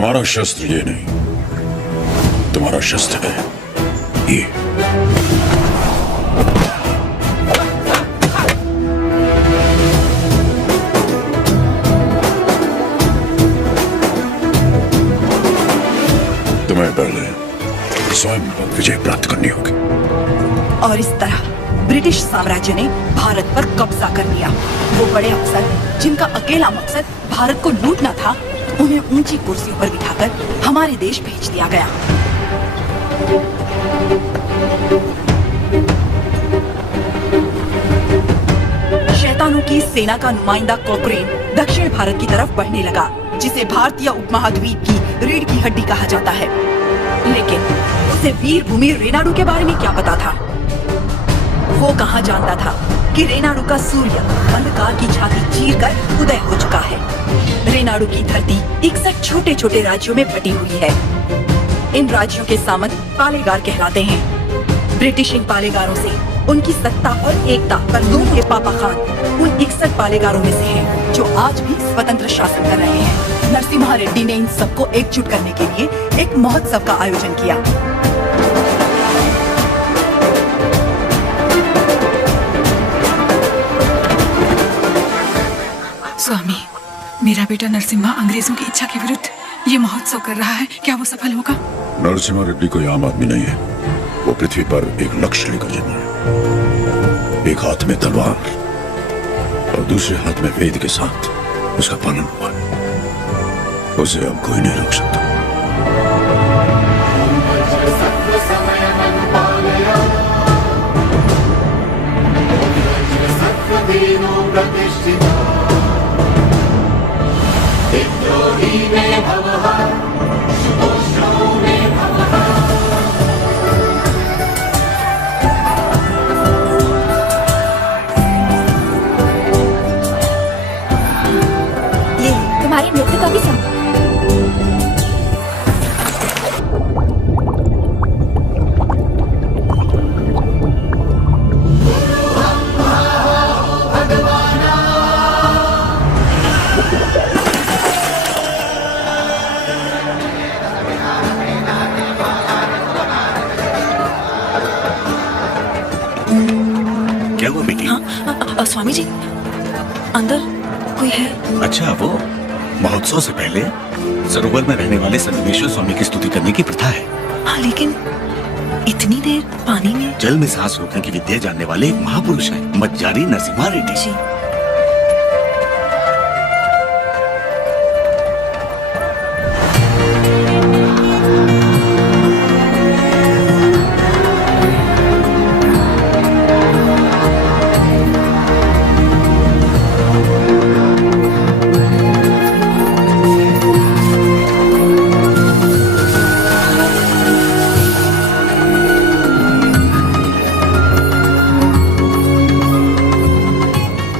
तुम्हारा शस्त्र ये नहीं, तुम्हारा शस्त्र है ये। तुम्हें पहले स्वयं पर विजय प्राप्त करनी होगी। और इस तरह ब्रिटिश साम्राज्य ने भारत पर कब्जा कर लिया। वो बड़े अफसर जिनका अकेला मकसद भारत को लूटना था, उन्हें ऊंची कुर्सियों पर बिठाकर हमारे देश भेज दिया गया। शैतानों की सेना का नुमाइंदा कोकरेन दक्षिण भारत की तरफ बढ़ने लगा, जिसे भारतीय उपमहाद्वीप की रीढ़ की हड्डी कहा जाता है। लेकिन उसे वीर भूमि रेनाडू के बारे में क्या पता था? वो कहाँ जानता था कि रेनाडू का सूर्य अंधकार की छाती चीरकर उदय हो चुका है। रेनाडू की धरती 61 छोटे छोटे राज्यों में बटी हुई है। इन राज्यों के सामंत पालेगार कहलाते हैं। ब्रिटिश इन पालेगारों से उनकी सत्ता और एकता पर दोनों के पापा खान उन 61 पालेगारों में से हैं, जो आज भी स्वतंत्र शासन कर रहे हैं। नरसिम्हा रेड्डी ने इन सबको एकजुट करने के लिए एक महोत्सव का आयोजन किया। स्वामी, मेरा बेटा नरसिम्हा अंग्रेजों की इच्छा के विरुद्ध ये महोत्सव कर रहा है, क्या वो सफल होगा? नरसिम्हा रेड्डी कोई आम आदमी नहीं है। वो पृथ्वी पर एक लक्ष्य लेकर जन्मा है। एक हाथ में तलवार और दूसरे हाथ में वेद के साथ उसका पालन हुआ है। उसे अब कोई नहीं रोक सकता। ये तुम्हारी नृत्य का भी समय। क्या हुआ बेटी? स्वामी जी, अंदर कोई है? अच्छा, वो महोत्सव से पहले सरोवर में रहने वाले संगमेश्वर स्वामी की स्तुति करने की प्रथा है। हाँ, लेकिन इतनी देर पानी में? जल में सांस रोकने की विद्या जानने वाले एक महापुरुष हैं, मज्जारी नरसिम्हा रेड्डी जी।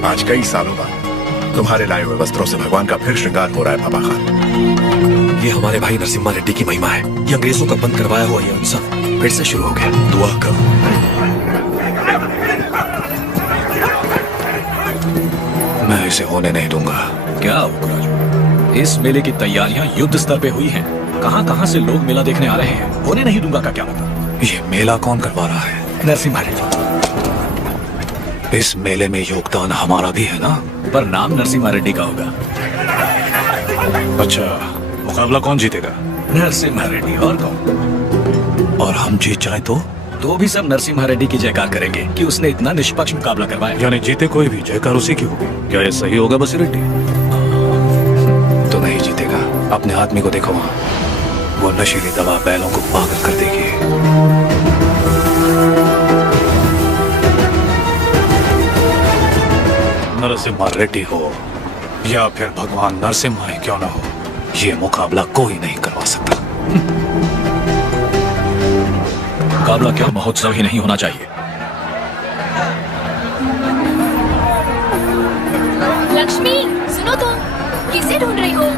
आज कई सालों बाद तुम्हारे लाए हुए वस्त्रों से भगवान का फिर श्रृंगार हो रहा है बाबा खान। ये हमारे भाई नरसिम्हा रेड्डी की महिमा है। ये अंग्रेजों का बंद करवाया हुआ ये उत्सव फिर से शुरू हो गया। दुआ करो। मैं इसे होने नहीं दूंगा। क्या हुक्राज, इस मेले की तैयारियां युद्ध स्तर पे हुई हैं। कहां से लोग मेला देखने आ रहे हैं। होने नहीं दूंगा का क्या मतलब? ये मेला कौन करवा रहा है? नरसिम्हा रेड्डी। इस मेले में योगदान हमारा भी है ना? पर नाम नरसिम्हा रेड्डी का होगा। अच्छा, मुकाबला कौन जीतेगा? नरसिम्हा रेड्डी, और कौन? और हम जीत जाए तो भी सब नरसिम्हा रेड्डी की जयकार करेंगे कि उसने इतना निष्पक्ष मुकाबला करवाया। यानी जीते कोई भी जयकार उसी की होगी। क्या ये सही होगा बसी रेड्डी? तो नहीं जीतेगा। अपने आदमी को देखो वहाँ, वो नशीली दवा बैलों को पागल कर देगी। नरसिम्हा रेड्डी हो या फिर भगवान नरसिम्हा ही क्यों ना हो, ये मुकाबला कोई नहीं करवा सकता। मुकाबला क्या, महोत्सव ही नहीं होना चाहिए। लक्ष्मी, सुनो तो, किसे ढूंढ रही हो?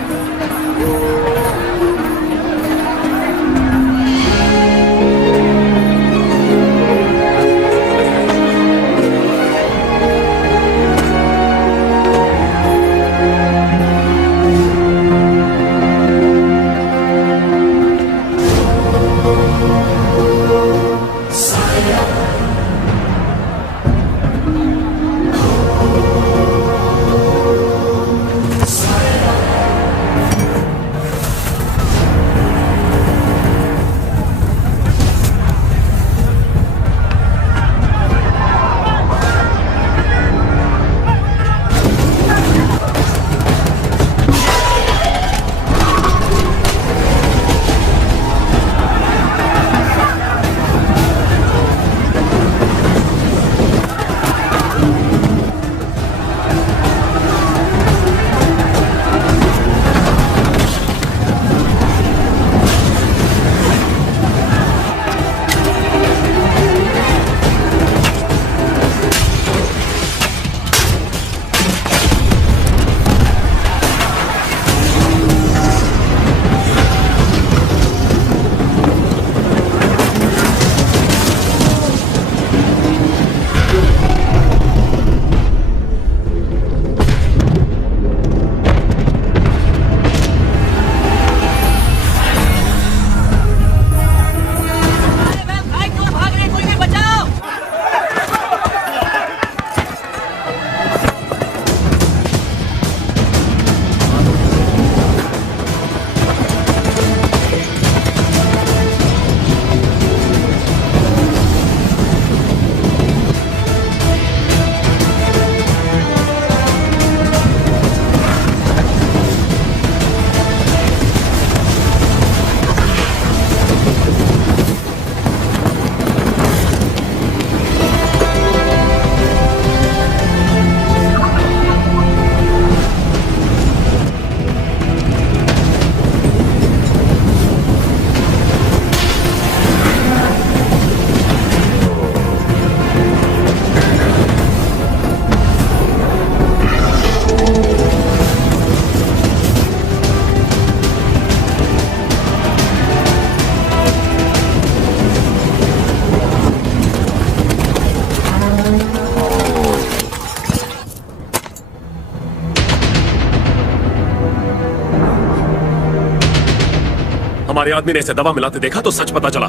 हमारे आदमी ने इसे दवा मिलाते देखा तो सच पता चला।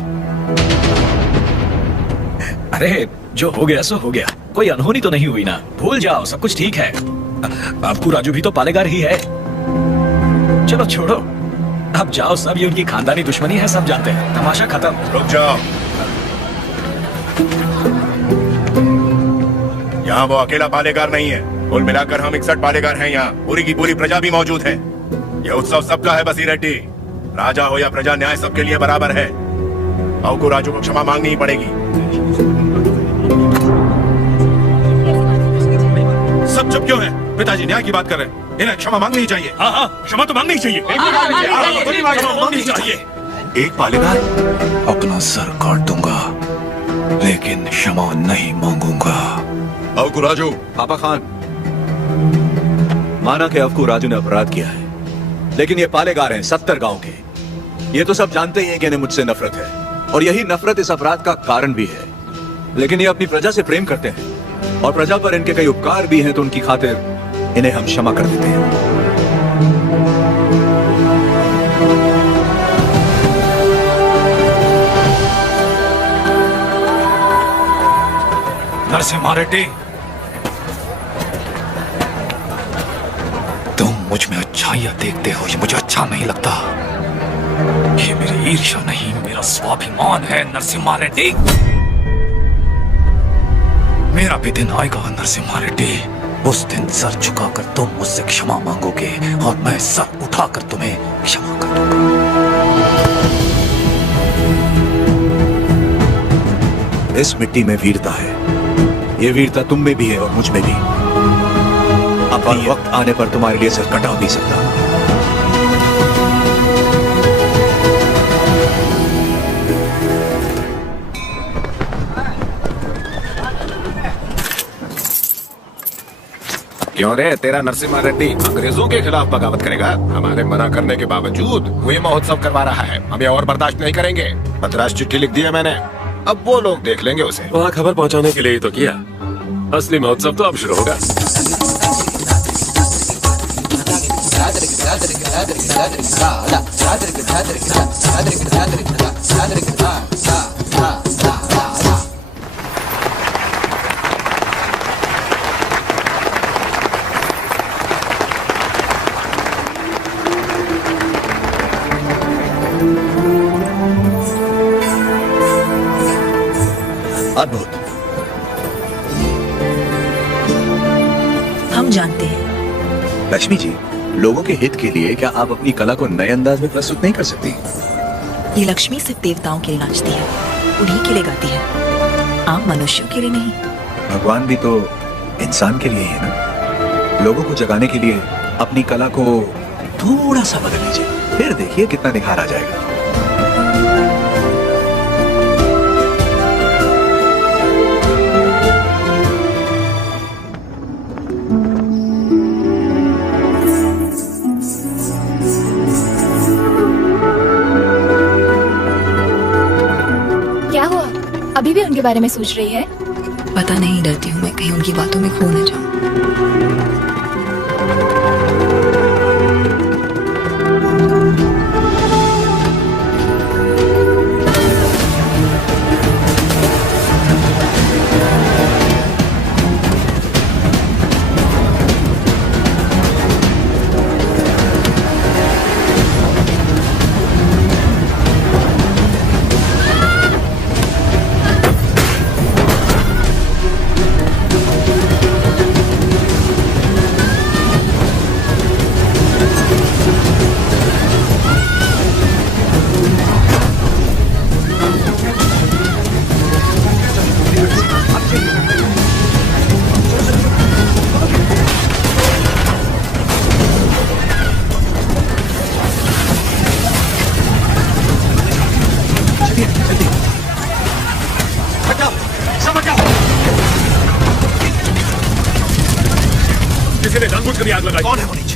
अरे जो हो गया सो हो गया, कोई अनहोनी तो नहीं हुई ना। भूल जाओ, सब कुछ ठीक है। आपको राजू भी तो पालेगार ही है। चलो छोड़ो, अब जाओ। सब ये उनकी खानदानी दुश्मनी है, सब जानते हैं। तमाशा खत्म। रुक जाओ। यहाँ वो अकेला पालेगार नहीं है, कुल मिलाकर हम 61 पालेगार हैं। यहाँ पूरी की पूरी प्रजा भी मौजूद है। यह उत्सव सबका है बसीरेड्डी। राजा हो या प्रजा, न्याय सबके लिए बराबर है। आओ को राजू को क्षमा मांगनी ही पड़ेगी। सब चुप क्यों हैं? पिताजी न्याय की बात कर रहे हैं, इन्हें क्षमा मांगनी ही चाहिए। हाँ हाँ, क्षमा तो मांगनी ही चाहिए। क्षमा मांगनी ही चाहिए। एक पालेगार अपना सर काट दूंगा, लेकिन क्षमा नहीं मांगूंगा। अवकू राजू। पापा खान, माना कि अवकू राजू ने अपराध किया है, लेकिन ये पालेगार हैं 70 गांव के। ये तो सब जानते ही हैं कि इन्हें मुझसे नफरत है, और यही नफरत इस अपराध का कारण भी है। लेकिन ये अपनी प्रजा से प्रेम करते हैं, और प्रजा पर इनके कई उपकार भी हैं, तो उनकी खातिर इन्हें हम क्षमा कर देते हैं। नरसिम्हा रेड्डी, तुम मुझ में अच्छाइयां देखते हो, ये मुझे अच्छा नहीं लगता। ये मेरी ईर्ष्या नहीं, मेरा स्वाभिमान है नरसिम्हा रेड्डी। मेरा भी दिन आएगा नरसिम्हा रेड्डी, उस दिन सर झुकाकर तुम मुझसे क्षमा मांगोगे, और मैं सर उठाकर तुम्हें क्षमा कर दूंगा। इस मिट्टी में वीरता है, ये वीरता तुम में भी है और मुझ में भी। अब वक्त आने पर तुम्हारे लिए सिर कटा भी सकता हूं। क्यों रे, तेरा नरसिम्हा रेड्डी अंग्रेजों के खिलाफ बगावत करेगा? हमारे मना करने के बावजूद वो ये महोत्सव करवा रहा है। हम ये और बर्दाश्त नहीं करेंगे। अंतर्राष्ट्रीय चिट्ठी लिख दी है मैंने, अब वो लोग देख लेंगे उसे। वहाँ खबर पहुँचाने के लिए ही तो किया। असली महोत्सव तो अब शुरू होगा। अद्भुत। हम जानते हैं। लक्ष्मी जी, लोगों के हित के लिए क्या आप अपनी कला को नए अंदाज में प्रस्तुत नहीं कर सकती? ये लक्ष्मी सिर्फ देवताओं के लिए नाचती है, उन्हीं के लिए गाती है, आम मनुष्यों के लिए नहीं। भगवान भी तो इंसान के लिए ही है ना। लोगों को जगाने के लिए अपनी कला को थोड़ा सा बदल लीजिए, फिर देखिए कितना निखार आ जाएगा। क्या हुआ? अभी भी उनके बारे में सोच रही है? पता नहीं, डरती हूँ मैं कहीं उनकी बातों में खो न जाऊं। किसी ने जानबूझकर आग लगाई। कौन है वो नीचे?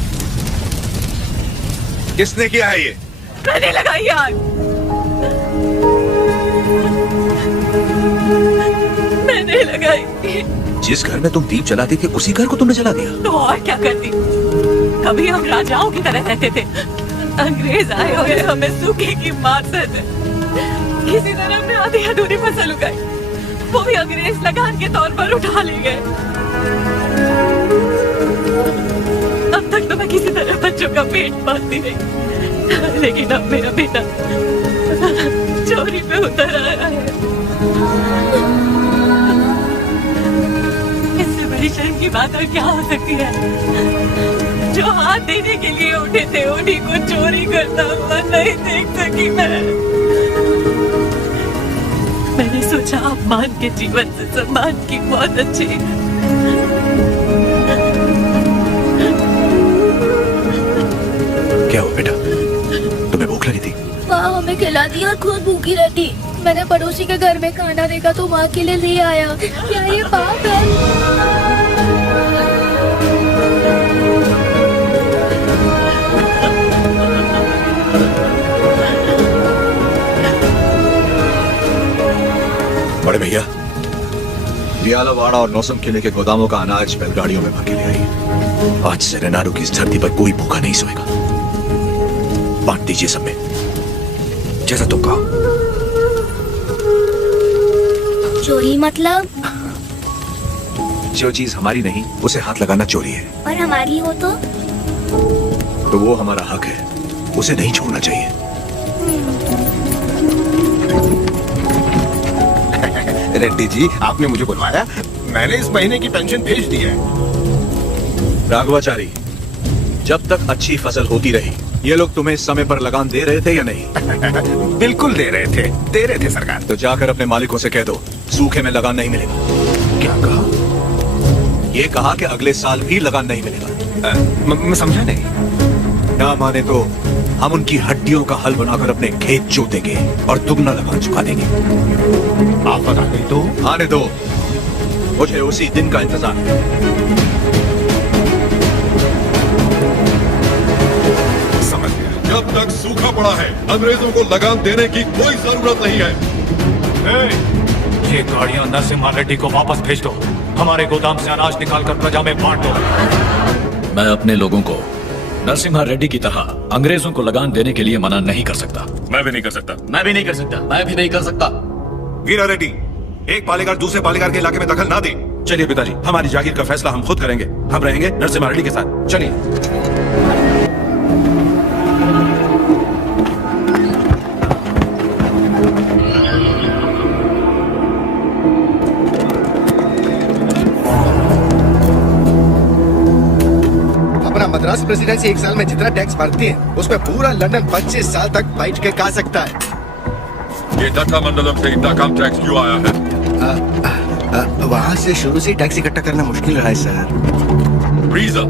किसने किया है ये? मैंने लगाई आग। मैंने लगाई। जिस घर में तुम दीप जलाती थी उसी घर को तुमने जला दिया? तो और क्या करती? कभी हम राजाओं की तरह रहते थे, अंग्रेज आए हुए हमें सूखे की मातहत है। किसी तरह हमने आधी अधूरी फसल उगाई, वो भी अंग्रेज लगान के तौर पर उठा ले गए। अब तक तो मैं किसी तरह बच्चों का पेट पालती रही, लेकिन अब मेरा बेटा चोरी पे उतर आया है। इससे बड़ी शर्म की बात और क्या हो सकती है? जो हाथ देने के लिए उठे थे उन्हीं को चोरी करता हुआ नहीं देख सकी मैंने सोचा अपमान के जीवन से सम्मान की बहुत अच्छी। क्या हो बेटा, तुम्हें भूख लगी थी? माँ हमें खिला दी और खुद भूखी रहती। मैंने पड़ोसी के घर में खाना देखा तो माँ के लिए ले आया। क्या ये पाप है? बड़े भैया, रियालावाड़ा और नौसम किले के गोदामों का अनाज बैलगाड़ियों में भर के ले आई। आज से रेनाडू की इस धरती पर कोई भूखा नहीं सोएगा। बांट दीजिए सब में, जैसा तुम कहो। चोरी मतलब? जो चीज हमारी नहीं उसे हाथ लगाना चोरी है। और हमारी हो तो वो हमारा हक है, उसे नहीं छोड़ना चाहिए। रेड्डी जी, आपने मुझे बुलवाया? मैंने इस महीने की पेंशन भेज दी है। राघवाचारी, जब तक अच्छी फसल होती रही, ये लोग तुम्हें समय पर लगान दे रहे थे या नहीं? बिल्कुल दे रहे थे सरकार। तो जाकर अपने मालिकों से कह दो सूखे में लगान नहीं मिलेगा। क्या कहा? ये कहा कि अगले साल भी लगान नहीं मिलेगा। मैं समझा नहीं। ना माने तो हम उनकी हड्डियों का हल बनाकर अपने खेत जोतेंगे और दुगना लगान चुका देंगे। आप बता दें तो? आने दो, मुझे उसी दिन का इंतजार है। समझ गया। जब तक सूखा पड़ा है अंग्रेजों को लगान देने की कोई जरूरत नहीं है। ये गाड़ियां नरसिम्हा रेड्डी को वापस भेज दो। हमारे गोदाम से अनाज निकालकर प्रजा में बांट दो। मैं अपने लोगों को नरसिम्हा रेड्डी की तरह अंग्रेजों को लगान देने के लिए मना नहीं कर सकता। मैं भी नहीं कर सकता। मैं भी नहीं कर सकता। मैं भी नहीं कर सकता। वीरा रेड्डी, एक पालेगार दूसरे पालेगार के इलाके में दखल ना दे। चलिए पिताजी, हमारी जागीर का फैसला हम खुद करेंगे। हम रहेंगे नरसिम्हा रेड्डी के साथ। चलिए। मद्रास प्रेसिडेंसी एक साल में जितना टैक्स भरती है उसमें पूरा लंदन 25 साल तक बैठ के खा सकता है। ये दत्ता मंडलम से इतना कम टैक्स क्यों आया है? वहाँ से शुरू से टैक्स इकट्ठा करना मुश्किल रहा है सर। रीजन?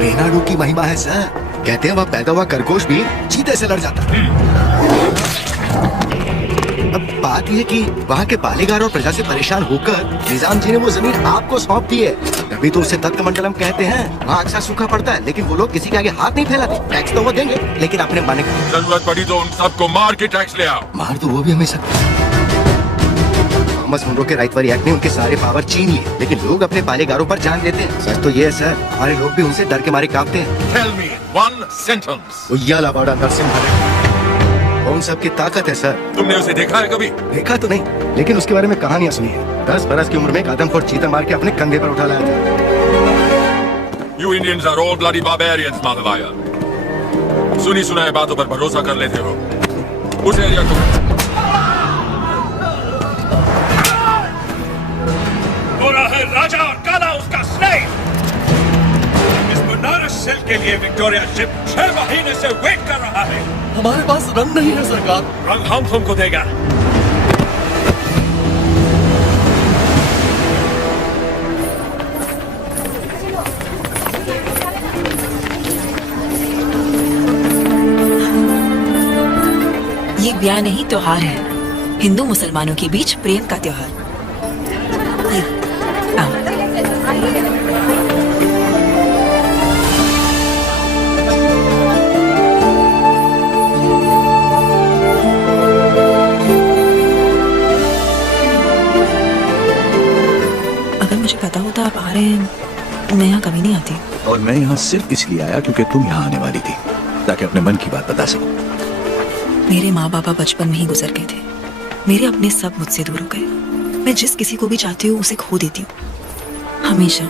रेनाडू की महिमा है सर। कहते हैं वह पैदा हुआ खरगोश भी चीते से लड़ जाता है। अब बात यह कि वहाँ के पालेगार और प्रजा से परेशान होकर निजाम जी ने वो जमीन आपको सौंप दी है। तभी तो उसे दत्त मंडलम कहते हैं। वहाँ अक्सर सूखा पड़ता है लेकिन वो लोग किसी के आगे हाथ नहीं फैलाते। टैक्स तो वो देंगे लेकिन अपने माने जरूरत पड़ी तो उन सबको मार के टैक्स ले आओ। मार तो वो भी हमें सकते। थॉमस मुनरो के राइटवरी एक्ट ने उनके सारे पावर छीन लिए लेकिन लोग अपने पालेगारों पर जान देते हैं। सच तो ये है सर, हमारे लोग भी उनसे डर के मारे कांपते हैं। Tell me one sentence. उय्यालावाड़ा Narasimha Reddy, उन सब की ताकत है सर। तुमने उसे देखा है कभी? देखा तो नहीं लेकिन उसके बारे में कहानियां सुनी है। 10 बरस की उम्र में एक आदमखोर चीता मार के अपने कंधे पर उठा लाया था। You Indians are all bloody barbarians, माधवाया। सुनी सुनाई बातों पर भरोसा कर लेते हो। उस एरिया को गोरा है राजा और काला उसका स्लेव। इस बनारस सेल के लिए विक्टोरिया शिप 6 महीने से वेट कर रहा है। हमारे पास रंग नहीं है सरकार। रंग हम तुमको देगा। ये ब्याह नहीं त्योहार है, हिंदू मुसलमानों के बीच प्रेम का त्योहार। अगर मुझे पता होता आप आ रहे हैं, मैं यहाँ कभी नहीं आती। और मैं यहाँ सिर्फ इसलिए आया क्योंकि तुम यहाँ आने वाली थी। ताकि अपने मन की बात बता सकूं। मेरे माँ बाबा बचपन में ही गुजर गए थे। मेरे अपने सब मुझसे दूर हो गए। मैं जिस किसी को भी चाहती हूँ उसे खो देती हूँ, हमेशा।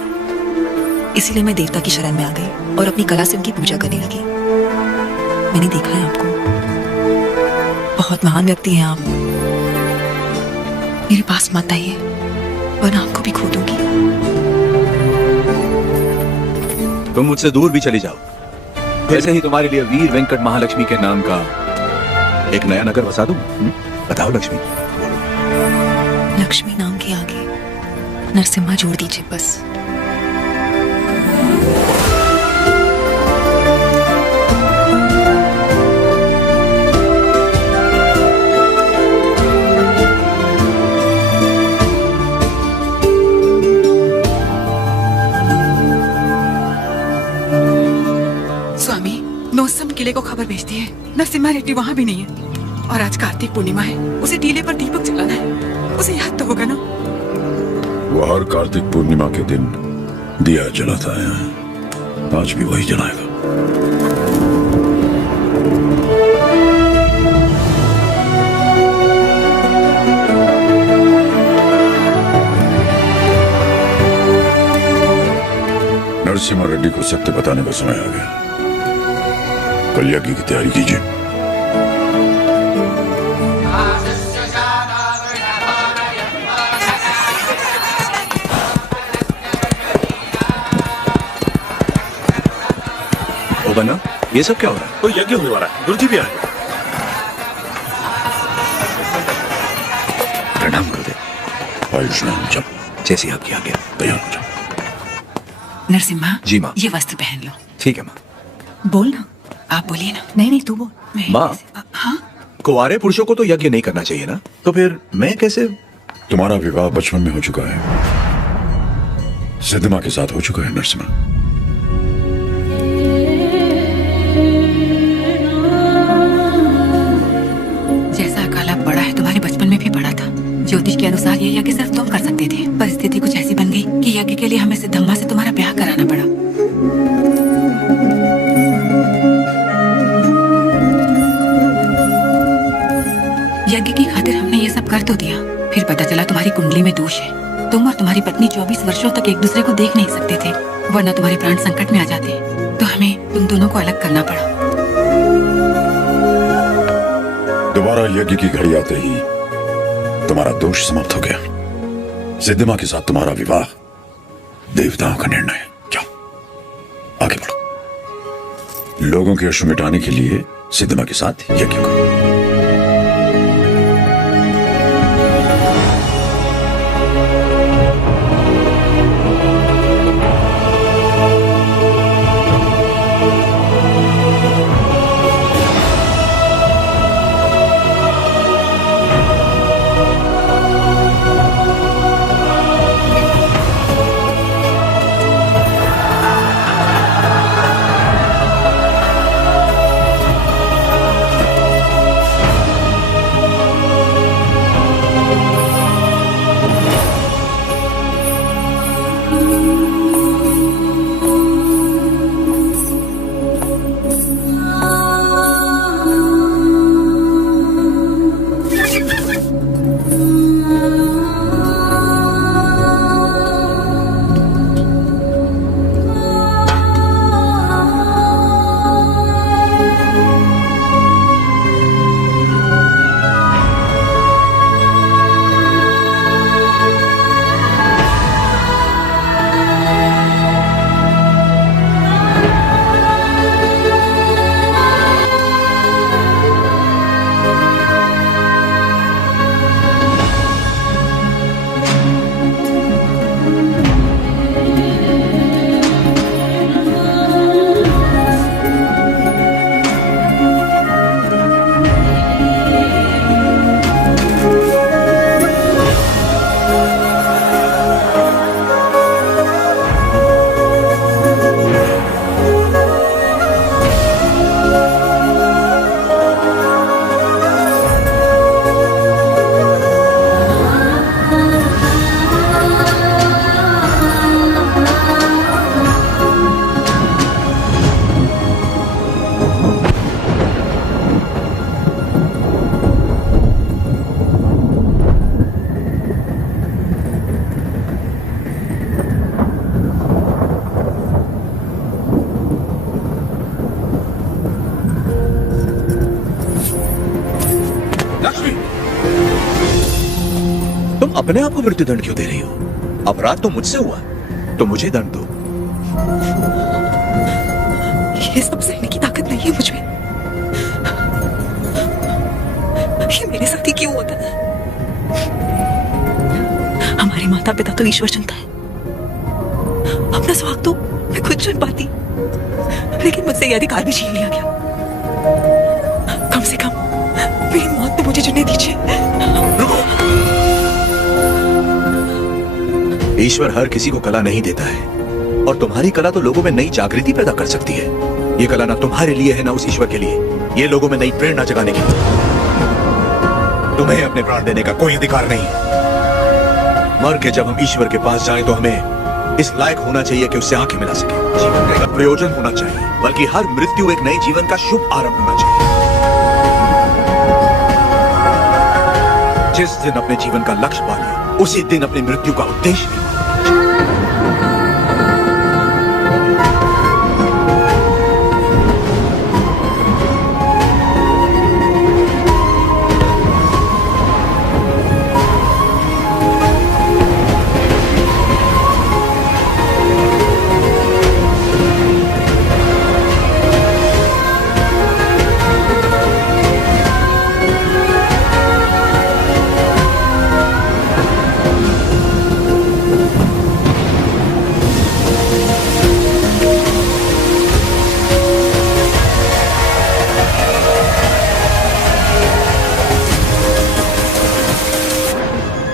इसीलिए मैं देवता की शरण में आ गई और अपनी कला से उनकी पूजा करने लगी। मैंने देखा है आपको, बहुत महान व्यक्ति हैं आप। मेरे पास मत आइए वरना आपको भी खो दूंगी। तुम मुझसे दूर भी चली जाओ, वैसे ही तुम्हारे लिए वीर वेंकट महालक्ष्मी के नाम का एक नया नगर बसा दूं। बताओ लक्ष्मी। लक्ष्मी नाम के आगे नरसिम्हा जोड़ दीजिए बस। स्वामी, नौसम किले को खबर भेजती है नरसिम्हा रेड्डी वहाँ भी नहीं है। और आज कार्तिक पूर्णिमा है, उसे टीले पर दीपक जलाना है। उसे याद तो होगा ना? वो हर कार्तिक पूर्णिमा के दिन दिया जलाता है, आज भी वही जलाएगा। नरसिम्हा रेड्डी को सत्य बताने का समय आ गया। कल यज्ञ की तैयारी कीजिए। ओ बना, ये सब क्या हो रहा है? कोई यज्ञ होने वाला है, गुरुजी भी आए। प्रणाम कर दे। आयुष्मान जब जैसी आपकी आज्ञा। तैयार हो जाओ। नरसिम्हा जी माँ। ये वस्त्र पहन लो। ठीक है माँ। बोल ना। आप बोलिए ना। नहीं तू बोल। माँ, हाँ, कुंवारे पुरुषों को तो यज्ञ नहीं करना चाहिए ना, तो फिर मैं कैसे? तुम्हारा विवाह बचपन में हो चुका है, सिद्धमा के साथ हो चुका है नरसिम्हा। जैसा काला पड़ा है तुम्हारे बचपन में भी पड़ा था। ज्योतिष के अनुसार ये यज्ञ सिर्फ तुम कर सकते थे। परिस्थिति कुछ ऐसी बन गई कि यज्ञ के लिए हमें सिद्धम्मा से तुम्हारा ब्याह कराना पड़ा। यज्ञ की खातिर हमने ये सब कर तो दिया, फिर पता चला तुम्हारी कुंडली में दोष है। तुम और तुम्हारी पत्नी 24 वर्षों तक एक दूसरे को देख नहीं सकते थे, वरना तुम्हारे प्राण संकट में आ जाते। तो हमें तुम दोनों को अलग करना पड़ा। दोबारा यज्ञ की घड़ी आते ही तुम्हारा दोष समाप्त हो गया। सिद्धमा के साथ तुम्हारा विवाह देवताओं का निर्णय है। जाओ आगे बढ़ो। लोगों के अश्रु मिटाने के लिए सिद्धमा के साथ यज्ञ करो। लक्ष्मी, तुम अपने आप को मृत्युदंड क्यों दे रही हो? अपराध तो मुझसे हुआ, तो मुझे दंड दो। ये सब सहने की ताकत नहीं है मुझ में। ये मेरे साथ ही क्यों होता है? हमारे माता पिता तो ईश्वर चुनता है, अपना स्वाग तो मैं खुद चुन पाती, लेकिन मुझसे यह अधिकार भी छीन लिया गया। कम से कम मेरी मौत तो मुझे चुनने दीजिए। ईश्वर हर किसी को कला नहीं देता है, और तुम्हारी कला तो लोगों में नई जागृति पैदा कर सकती है। ये कला ना तुम्हारे लिए है ना उस ईश्वर के लिए, ये लोगों में नई प्रेरणा जगाने की। तुम्हें अपने प्राण देने का कोई अधिकार नहीं। मर के जब हम ईश्वर के पास जाएं तो हमें इस लायक होना चाहिए कि उससे आंखें मिला सके। जीवन का प्रयोजन होना चाहिए, बल्कि हर मृत्यु एक नए जीवन का शुभ आरंभ होना चाहिए। जिस दिन अपने जीवन का लक्ष्य पाले, उसी दिन अपनी मृत्यु का उद्देश्य भी पाले।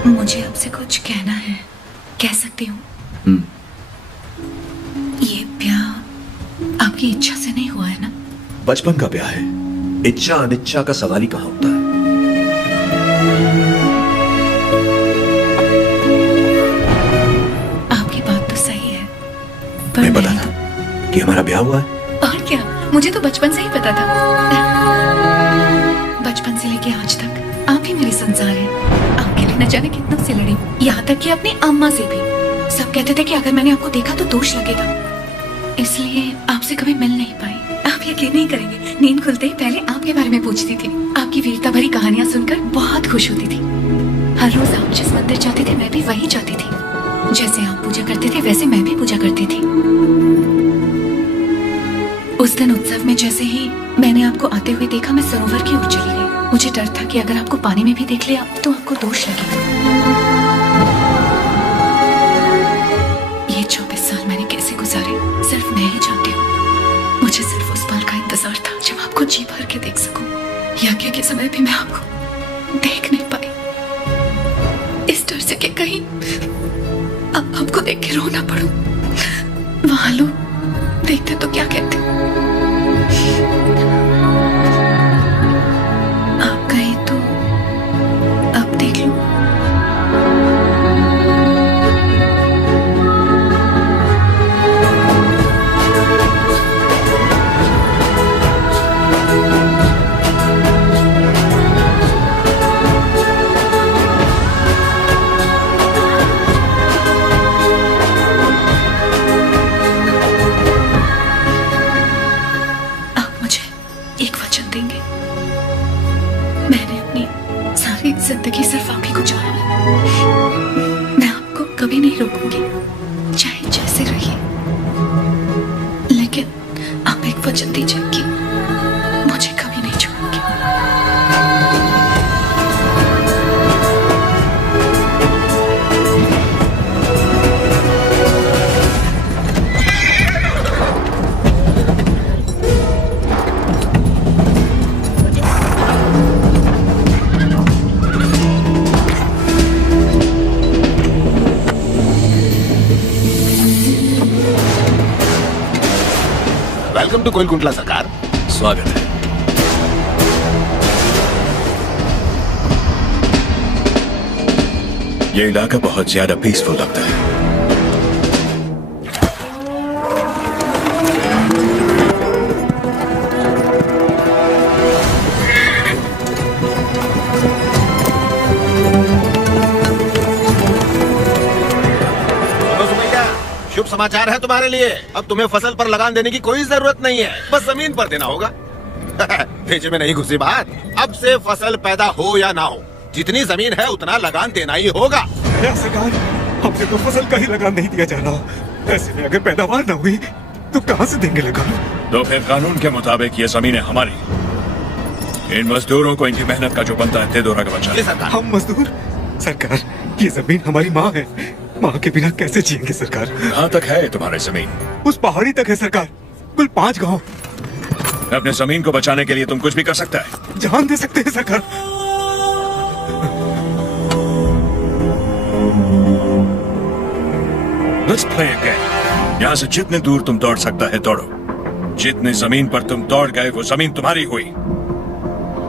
मुझे आपसे कुछ कहना है, कह सकती हूँ? ये ब्याह आपकी इच्छा से नहीं हुआ है ना? बचपन का ब्याह है, इच्छा अनिच्छा का सवाल ही कहाँ होता है। आपकी बात तो सही है, पर मैं पता था कि हमारा ब्याह हुआ है। और क्या, मुझे तो बचपन से ही पता था। बचपन से लेके आज तक आप ही मेरे संसार हैं। आपके लिए न जाने कितना से लड़ी, यहाँ तक कि अपनी अम्मा से भी। सब कहते थे कि अगर मैंने आपको देखा तो दोष लगेगा, इसलिए आपसे कभी मिल नहीं पाई। आप यकीन नहीं करेंगे, नींद खुलते ही पहले आपके बारे में पूछती थी। आपकी वीरता भरी कहानियां सुनकर बहुत खुश होती थी। हर रोज आप जिस मंदिर जाते थे मैं भी वही जाती थी। जैसे आप पूजा करते थे वैसे मैं भी पूजा करती थी। उस दिन उत्सव में जैसे ही मैंने आपको आते हुए देखा, मैं सरोवर की ओर चली गई। मुझे डर था कि अगर आपको पानी में भी देख लिया तो आपको दोष लगेगा। ये 24 साल मैंने कैसे गुजारे सिर्फ मैं ही जानती हूँ। मुझे सिर्फ उस पल का इंतजार था जब आपको जी भर के देख सकूं। यज्ञ के समय भी मैं आपको देख नहीं पाई, इस डर से कि कहीं अब आपको देख के रो ना पड़ूं। वहां लोग देखते तो क्या कहते। आप गए तो अब देख लो। जिंदगी सिर्फ आप ही को जाना है। मैं आपको कभी नहीं रोकूंगी, चाहे जैसे रहिए, लेकिन आप एक वचन दीजिए कि मुझे कभी नहीं छोड़ेंगे। वेलकम टू कोइलकुंटला सरकार। स्वागत है। ये इलाका बहुत ज्यादा पीसफुल लगता है। शुभ समाचार है तुम्हारे लिए। अब तुम्हें फसल पर लगान देने की कोई जरूरत नहीं है, बस जमीन पर देना होगा। भेजे में नहीं घुसी बात। अब से फसल पैदा हो या ना हो, जितनी जमीन है उतना लगान देना ही होगा। सरकार, हमसे तो फसल का ही लगान नहीं दिया जा रहा। ऐसे में अगर पैदावार न हुई तो कहाँ से देंगे लगान? तो फिर कानून के मुताबिक ये जमीन है हमारी। इन मजदूरों को इनकी मेहनत का जो बनता है दे दो राघव आचार्य। हम मजदूर? सरकार, ये जमीन हमारी माँ है। माँ के बिना कैसे जिएंगे सरकार? कहाँ तक है तुम्हारी जमीन? उस पहाड़ी तक है सरकार, कुल 5 गांव। अपने जमीन को बचाने के लिए तुम कुछ भी कर सकता है। जान दे सकते हैं सरकार। Let's play again. यहाँ से जितने दूर तुम दौड़ सकता है दौड़ो। जितने जमीन पर तुम दौड़ गए वो जमीन तुम्हारी हुई।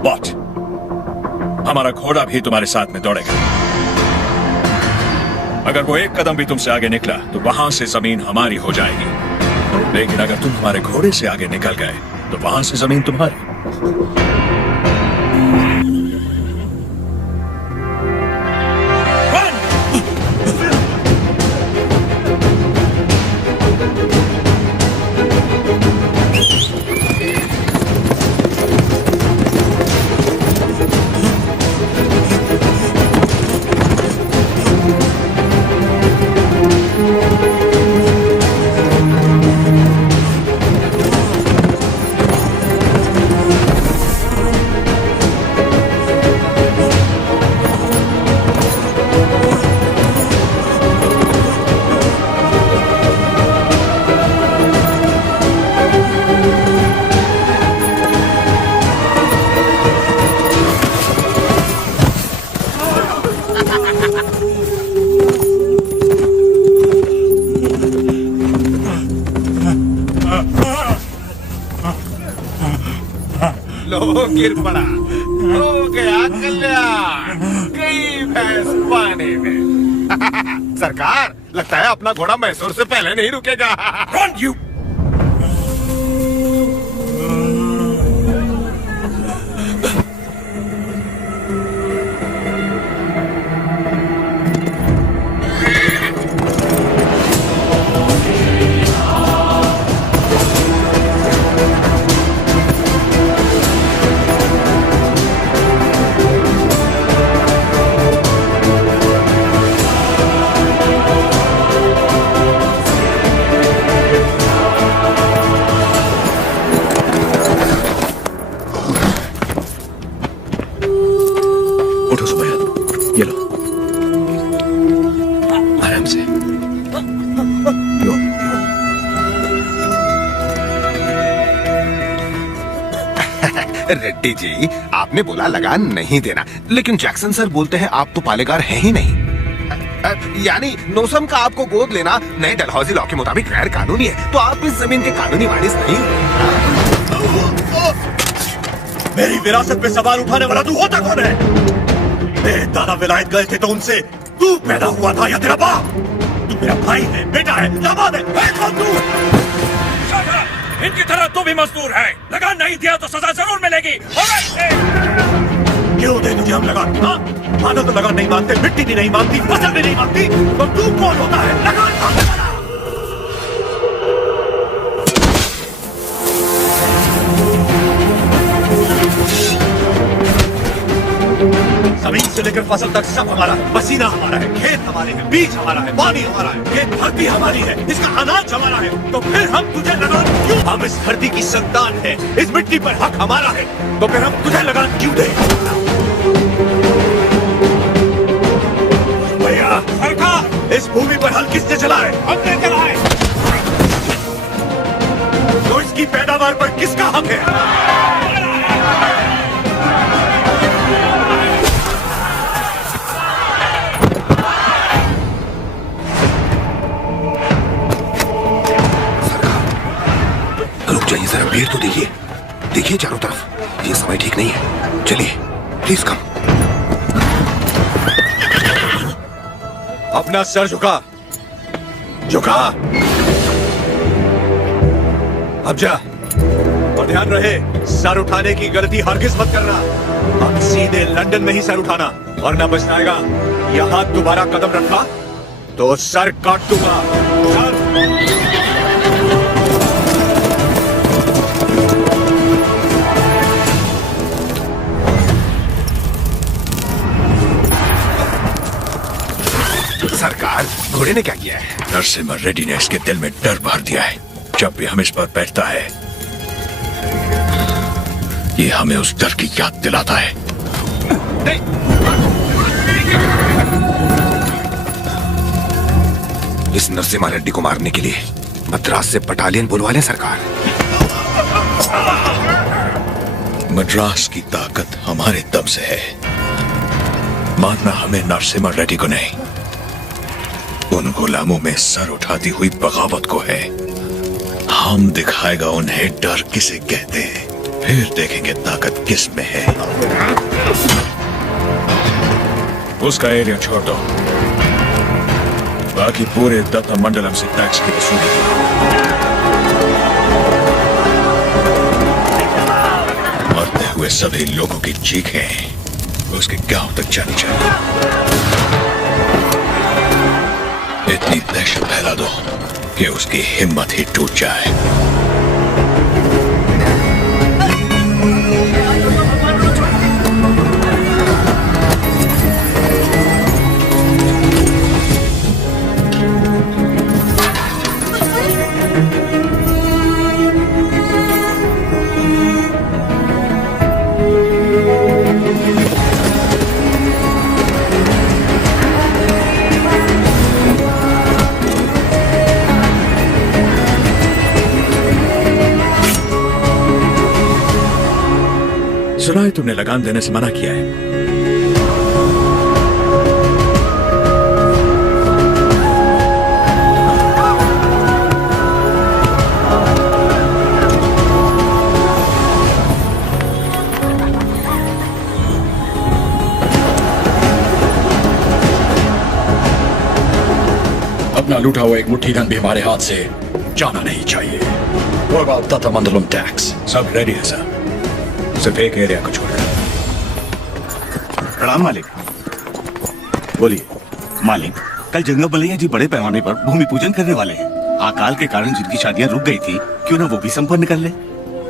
What? हमारा घोड़ा भी तुम्हारे साथ में दौड़ेगा। अगर वो एक कदम भी तुमसे आगे निकला तो वहां से जमीन हमारी हो जाएगी। लेकिन अगर तुम हमारे घोड़े से आगे निकल गए तो वहां से जमीन तुम्हारी। गिर पड़ा, हो गया कल्याण, गई भैंस पानी में। सरकार, लगता है अपना घोड़ा मैसूर से पहले नहीं रुकेगा। Run, you! उठो सुबह, ये लो आराम से। लो। रेड्डी जी, आपने बोला लगान नहीं देना, लेकिन जैक्सन सर बोलते हैं आप तो पालेगार हैं ही नहीं। यानी नोसम का आपको गोद लेना नए डलहौजी लॉ के मुताबिक गैर कानूनी है, तो आप इस जमीन के कानूनी वारिस नहीं। मेरी विरासत पे सवाल उठाने वाला तू होता कौन है? मेरे दादा विलायत गए थे तो उनसे तू पैदा हुआ था या तेरा बाप? तू मेरा भाई है, बेटा है, दामाद है, कौन तू? इनकी तरह तू भी मजदूर है। लगान नहीं दिया तो सजा जरूर मिलेगी। क्यों दे तुझे हम लगान? हाँ? मानो तो लगान नहीं मानते, मिट्टी भी नहीं मानती, फसल भी नहीं मानती, तो तू कौन होता है? लगान मांगने वाला। जमीन से लेकर फसल तक सब हमारा है। पसीना हमारा है, खेत हमारे हैं, बीज हमारा है, पानी हमारा है, ये धरती हमारी है, इसका अनाज हमारा है। तो फिर हम तुझे लगान क्यों? हम इस धरती की संतान है, इस मिट्टी पर हक हमारा है, तो फिर हम तुझे लगान क्यों दें? भैया, सरकार, इस भूमि पर हल किसने चलाए? हमने चलाए। तो इसकी पैदावार पर किसका हक है? रुक जाइए जरा, भीड़ तो देखिए, देखिए चारों तरफ, ये समय ठीक नहीं है। चलिए प्लीज कम। अपना सर झुका, झुका। अब जा, और ध्यान रहे सर उठाने की गलती हरगिज मत करना। अब सीधे लंदन में ही सर उठाना, वरना बचनाएगा। यहाँ दोबारा कदम रखा तो सर काट दूंगा। सर। घोड़े ने क्या किया है? नरसिम्हा रेड्डी ने इसके दिल में डर भर दिया है। जब भी हम इस पर बैठता है, ये हमें उस डर की याद दिलाता है। इस नरसिम्हा रेड्डी को मारने के लिए मद्रास से बटालियन बुलवा लें सरकार। मद्रास की ताकत हमारे दम से है। मारना हमें नरसिम्हा रेड्डी को नहीं, उन गुलामों में सर उठाती हुई बगावत को है। हम दिखाएगा उन्हें डर किसे कहते हैं, फिर देखेंगे ताकत किस में है। उसका एरिया छोड़ दो, बाकी पूरे दत्ता मंडलम से टैक्स की वसूली मरते हुए सभी लोगों की चीखें उसके गांव तक जानी चाहिए। इतनी दहशत फैला दो कि उसकी हिम्मत ही टूट जाए। सुना है तुमने लगान देने से मना किया है। अपना लूटा हुआ एक मुट्ठी धन भी हमारे हाथ से जाना नहीं चाहिए। What about Datta Mandalam tax? सब रेडी है सर, सिर्फ एक एरिया को छोड़कर। प्रणाम मालिक। बोलिए। मालिक, कल जंगम बलैया जी बड़े पैमाने पर भूमि पूजन करने वाले हैं। अकाल के कारण जिनकी शादियां रुक गई थी, क्यों ना वो भी संपन्न कर ले।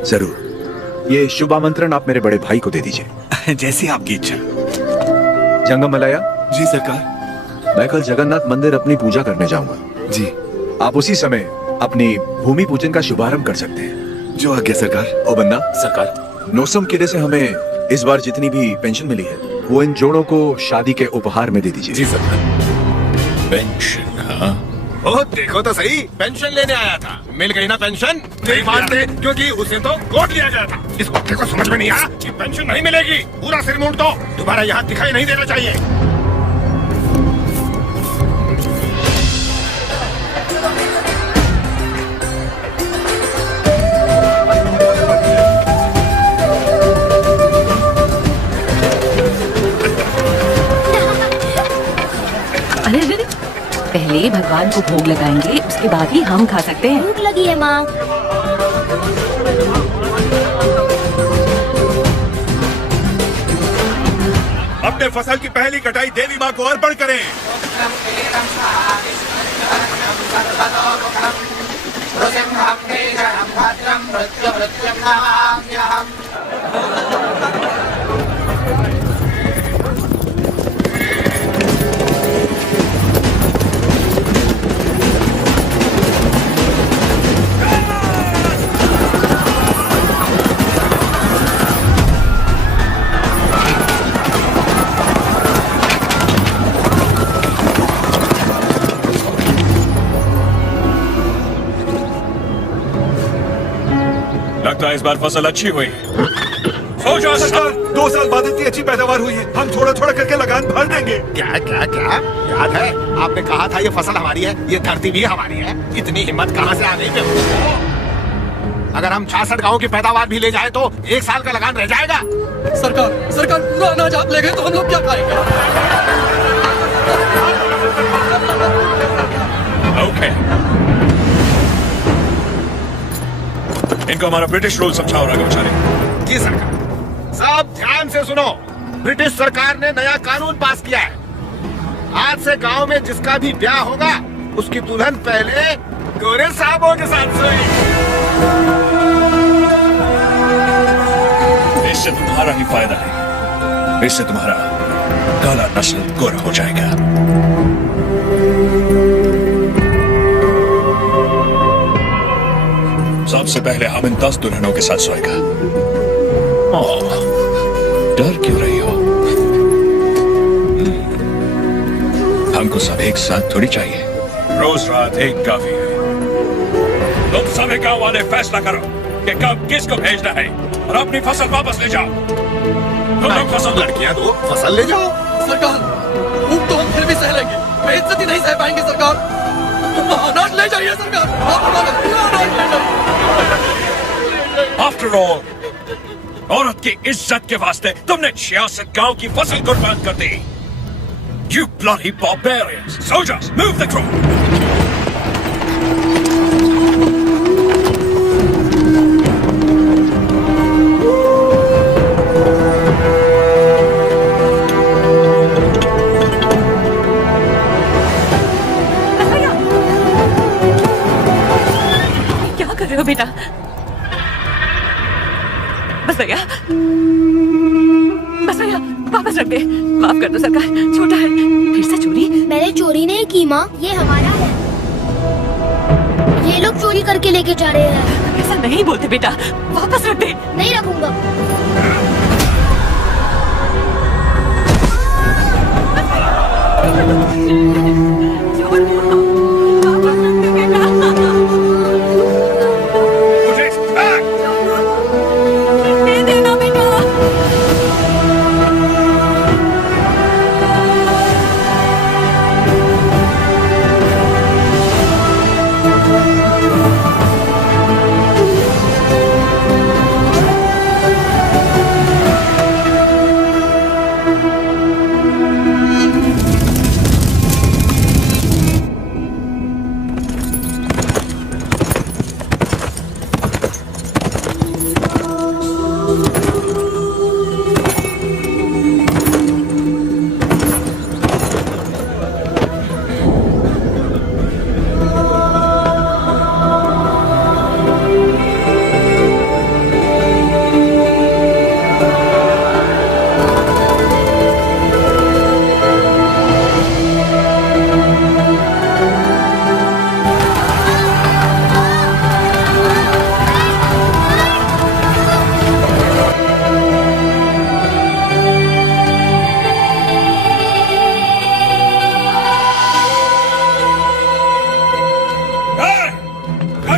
जरूर, ये शुभ आमंत्रण आप मेरे बड़े भाई को दे दीजिए। जैसी आपकी इच्छा। जंगम मलैया जी सरकार। मैं कल जगन्नाथ मंदिर अपनी पूजा करने जाऊंगा। जी। आप उसी समय अपनी भूमि पूजन का शुभारंभ कर सकते हैं। जो आज्ञा सरकार। ओ बंदा सरकार, नोसम किले से हमें इस बार जितनी भी पेंशन मिली है वो इन जोड़ों को शादी के उपहार में दे दीजिए। जी सरकार। पेंशन? हाँ, ओ देखो तो सही, पेंशन लेने आया था, मिल गई ना पेंशन। नहीं मानते क्योंकि उसे तो गोद लिया गया था। इस कुत्ते को समझ में नहीं आया कि पेंशन नहीं मिलेगी। पूरा सिर मूंड दो, दोबारा यहाँ दिखाई नहीं देना चाहिए। पहले भगवान को भोग लगाएंगे, उसके बाद ही हम खा सकते हैं। भूख लगी है माँ। अपने फसल की पहली कटाई देवी माँ को अर्पण करें। लगता है इस बार फसल अच्छी हुई। हो जाओ सरकार, 2 साल बाद इतनी अच्छी पैदावार हुई है। हम थोड़ा थोड़ा करके लगान भर देंगे। क्या क्या क्या याद है आपने कहा था ये फसल हमारी है, ये धरती भी हमारी है। इतनी हिम्मत कहाँ से आ गई पे? अगर हम 66 गाँव की पैदावार भी ले जाए तो 1 साल का लगान रह जाएगा। सरकार पूरा अनाज आप ले गए तो हम लोग क्या खाएंगे? ओके, इनको हमारा ब्रिटिश रूल समझाओ राघवाचार्य। जी सरकार। सब ध्यान से सुनो, ब्रिटिश सरकार ने नया कानून पास किया है। आज से गांव में जिसका भी ब्याह होगा उसकी दुल्हन पहले गोरे साहबों के साथ सोएगी। इससे तुम्हारा ही फायदा है, इससे तुम्हारा काला नस्ल गोरा हो जाएगा। सबसे पहले हम इन 10 दुल्हनों के साथ सोएगा। ओह, डर क्यों रही हो? हमको सब एक साथ थोड़ी चाहिए। रोज रात एक काफी है। तुम सभी गांव वाले फैसला करो कि कब किसको भेजना है और अपनी फसल वापस ले जाओ। तुम लोग फसल लड़कियां दो, फसल ले जाओ। सरकार, भूख तो हम फिर भी सह लेंगे, बेइज्जती नहीं सह पाएंगे सरकार। अनाज ले जाइए सरकार, अनाज ले जाइए। आफ्टर ऑल, औरत की इज्जत के वास्ते तुमने 66 गांव की फसल कुर्बान कर दी। You bloody barbarians! Soldiers, move the troop! क्या कर रहे हो बेटा? बस भैया, वापस रख दे। माफ कर दो सरकार, छोटा है। फिर से चोरी? मैंने चोरी नहीं की माँ, ये हमारा है। ये लोग चोरी करके लेके जा रहे हैं। ऐसा नहीं बोलते बेटा, वापस रख दे। नहीं रखूंगा।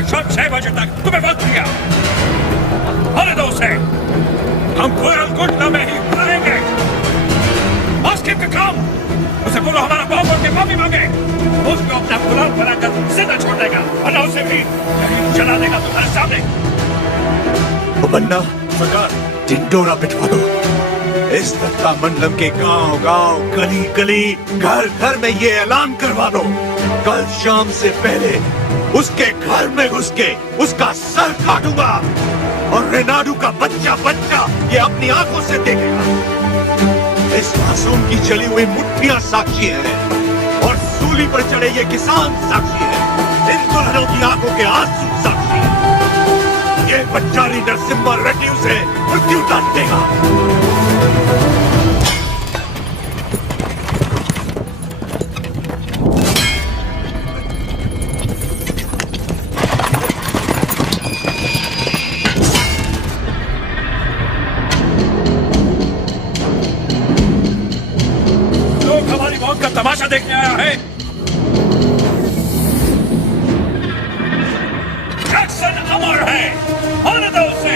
शाम 6 बजे तक तुम्हें बंद किया। आने दो उसे, हम कुंडला में ही रहेंगे। मास्किप का काम, उसे बोलो हमारा पाँव पकड़ के माफी मांगे। उसको अपना गुलाम बनाकर जिंदा छोड़ देगा, वरना उसे भी यहीं जला देगा तुम्हारे सामने। वो बन्ना सरकार, टिंडोरा पिटवा दो। इस दत्ता मंडलम के गांव गांव, गली गली, घर घर में ये ऐलान करवा दो, कल शाम से पहले उसके घर में घुस के उसका सर काटूंगा और रेनाडू का बच्चा बच्चा ये अपनी आंखों से देखेगा। इस मासूम की जली हुई मुट्ठियां साक्षी है और सूली पर चढ़े ये किसान साक्षी है। इन दुल्हनों की आंखों के आंसू साक्षी है। ये बच्चारी नरसिम्हा रेड्डी उसे मृत्यु दंड देगा। तमाशा देखने आया है। जैक्सन अमर है, आने दो उसे।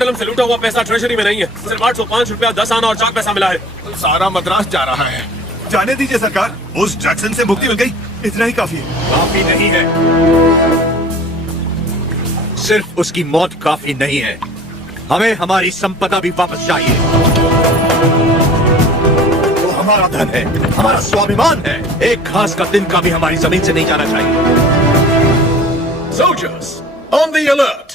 दत्तमंडलम से लूटा हुआ पैसा ट्रेजरी में नहीं है। सिर्फ 805 रुपया 10 आना और 4 पैसा मिला है। सारा मद्रास जा रहा है। जाने दीजिए सरकार, उस जैक्सन से मुक्ति मिल गई, इतना ही काफी है। काफी नहीं है, सिर्फ उसकी मौत काफी नहीं है, हमें हमारी संपदा भी वापस चाहिए। वो हमारा धन है, हमारा स्वाभिमान है। एक घास का दिन का भी हमारी जमीन से नहीं जाना चाहिए। Soldiers, on the alert!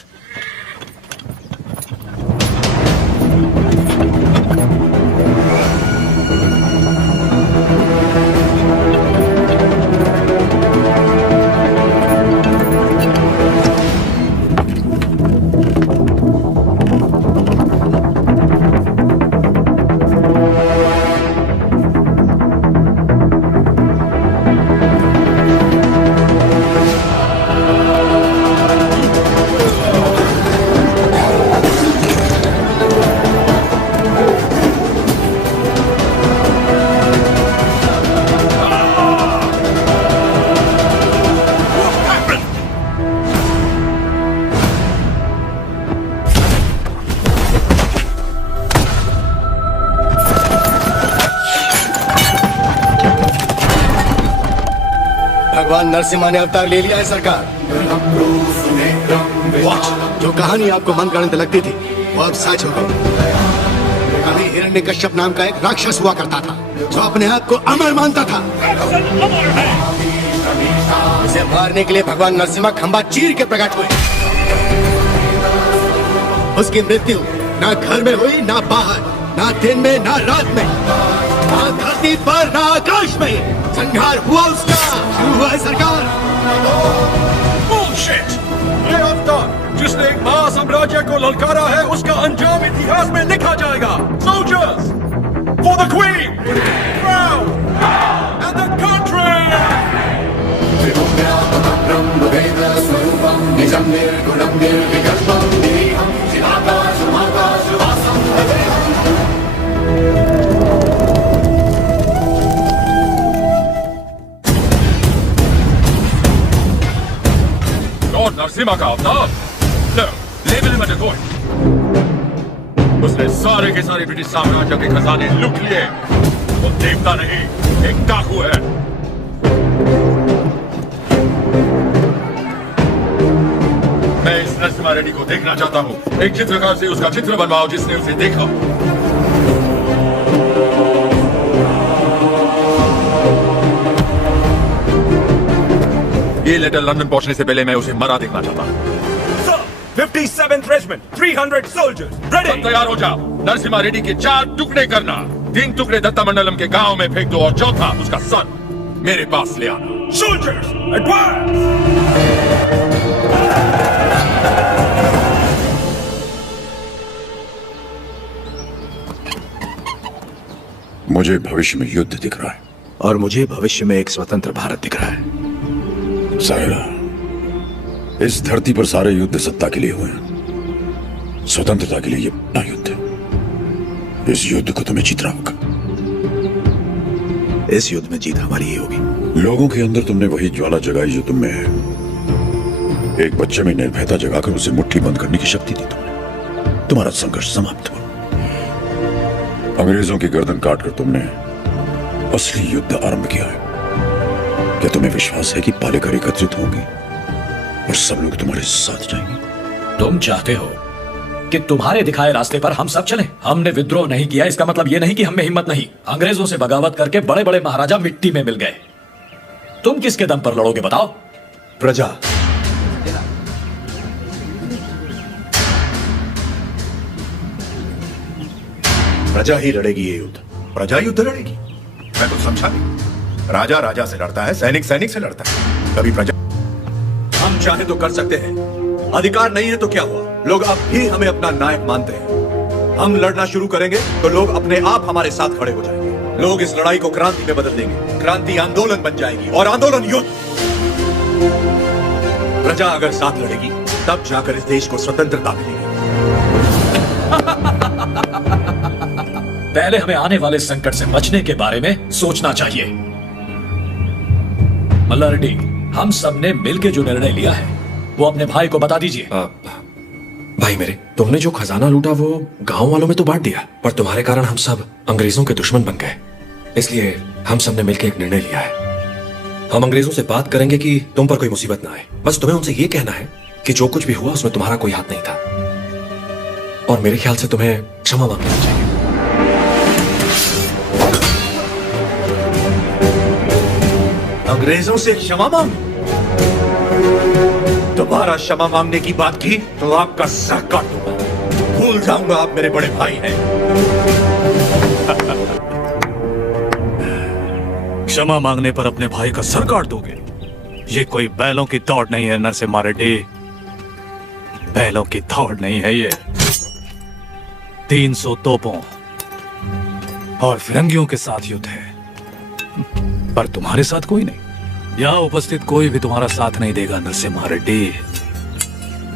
भगवान नरसिम्हा ने अवतार ले लिया है सरकार। जो कहानी आपको मन गढ़ंत लगती थी वो अब सच हो गई। कभी हिरण्यकश्यप नाम का एक राक्षस हुआ करता था जो अपने आप को अमर मानता था। इसे मारने के लिए भगवान नरसिम्हा खंबा चीर के प्रकट हुए। उसकी मृत्यु ना घर में हुई, ना बाहर, ना दिन में, ना रात में, ना धरती पर, ना आकाश में। संहार हुआ उसका। क्यों हुआ है सरकार? Bullshit! ये अवतार जिसने एक महासाम्राज्य को ललकारा है, उसका अंजाम इतिहास में लिखा जाएगा। Soldiers, for the Queen, Crown, and the country! Lord Narasimha का अवतार? No, label him a decoy. उसने सारे के सारे ब्रिटिश साम्राज्य के खजाने लूट लिए। वो देवता नहीं, एक डाकू है। मैं इस नरसिम्हा रेड्डी को देखना चाहता हूँ। एक चित्रकार से उसका चित्र बनवाओ जिसने उसे देखा। ये लेटर लंदन पहुंचने से पहले मैं उसे मरा देखना चाहता हूँ। 57th Regiment, 300 soldiers, ready! सब तैयार हो जाओ। नरसिम्हा रेड्डी के 4 टुकड़े करना। 3 टुकड़े दत्तामंडलम के गांव में फेंक दो और चौथा उसका सन मेरे पास ले आना। Soldiers, advance! मुझे भविष्य में युद्ध दिख रहा है और मुझे भविष्य में एक स्वतंत्र भारत दिख रहा है। साहिरा, इस धरती पर सारे युद्ध सत्ता के लिए हुए हैं। स्वतंत्रता के लिए ये बड़ा युद्ध है। इस युद्ध को तुम्हें जीतना होगा। इस युद्ध में जीत हमारी ही होगी। लोगों के अंदर तुमने वही ज्वाला जगाई जो तुम में है। एक बच्चे में निर्भयता जगाकर उसे मुट्ठी बंद करने की शक्ति दी तुमने। तुम्हारा संघर्ष समाप्त हुआ। अंग्रेजों की गर्दन काटकर तुमने असली युद्ध आरंभ किया है। क्या तुम्हें विश्वास है कि पालेकर एकत्रित होंगे और सब लोग तुम्हारे साथ जाएंगे? तुम चाहते हो कि तुम्हारे दिखाए रास्ते पर हम सब चलें? हमने विद्रोह नहीं किया, इसका मतलब यह नहीं कि हम में हिम्मत नहीं। अंग्रेजों से बगावत करके बड़े बड़े महाराजा मिट्टी में मिल गए। तुम किसके दम पर लड़ोगे बताओ? प्रजा। प्रजा ही लड़ेगी ये युद्ध। प्रजा युद्ध लड़ेगी? मैं कुछ समझा नहीं। राजा राजा से लड़ता है, सैनिक सैनिक से लड़ता है, कभी प्रजा। हम चाहे तो कर सकते हैं, अधिकार नहीं है तो क्या हुआ? लोग अब भी हमें अपना नायक मानते हैं। हम लड़ना शुरू करेंगे तो लोग अपने आप हमारे साथ खड़े हो जाएंगे। लोग इस लड़ाई को क्रांति में बदल देंगे। क्रांति आंदोलन बन जाएगी और आंदोलन युद्ध। प्रजा अगर साथ लड़ेगी तब जाकर इस देश को स्वतंत्रता मिलेगी। पहले हमें आने वाले संकट से बचने के बारे में सोचना चाहिए। मल्ला रेड्डी, हम सब ने मिलकर जो निर्णय लिया है वो अपने भाई को बता दीजिए। भाई मेरे, तुमने जो खजाना लूटा वो गांव वालों में तो बांट दिया, पर तुम्हारे कारण हम सब अंग्रेजों के दुश्मन बन गए। इसलिए हम सब ने मिलकर एक निर्णय लिया है। हम अंग्रेजों से बात करेंगे कि तुम पर कोई मुसीबत ना आए। बस तुम्हें उनसे ये कहना है कि जो कुछ भी हुआ उसमें तुम्हारा कोई हाथ नहीं था, और मेरे ख्याल से तुम्हें क्षमा मांगनी चाहिए। अंग्रेजों से क्षमा मांग? दोबारा क्षमा मांगने की बात की तो आपका सर काट दूंगा। भूल जाऊंगा आप मेरे बड़े भाई हैं। क्षमा मांगने पर अपने भाई का सर काट दोगे? ये कोई बैलों की दौड़ नहीं है नरसिम्हा रेड्डी, बैलों की दौड़ नहीं है ये। 300 तोपों और फिरंगियों के साथ युद्ध है, पर तुम्हारे साथ कोई नहीं। यहाँ उपस्थित कोई भी तुम्हारा साथ नहीं देगा नरसिम्हा रेड्डी।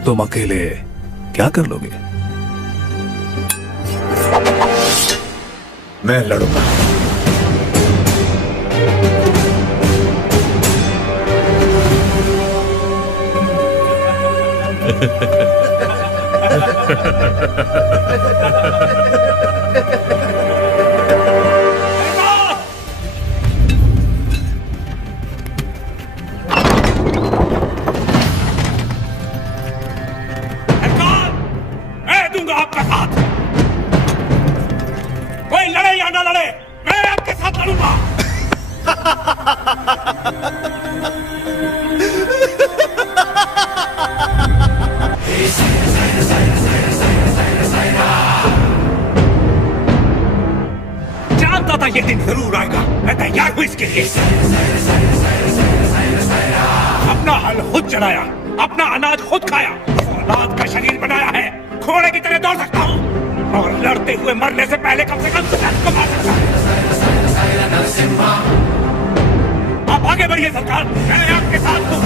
तुम अकेले क्या कर लोगे? मैं लड़ूंगा। मैं दूंगा आपका साथ। कोई लड़े या ना लड़े, मैं आपके साथ लड़ूंगा। जानता था ये दिन जरूर आएगा, मैं तैयार हूं इसके लिए। अपना हल खुद चढ़ाया, अपना अनाज खुद खाया, औलाद का शरीर बनाया है, घोड़े की तरह दौड़ सकता हूं और लड़ते हुए मरने से पहले कम से कम को मार सकता हूं। आप आगे बढ़िए सरकार, मैं आपके साथ हूं।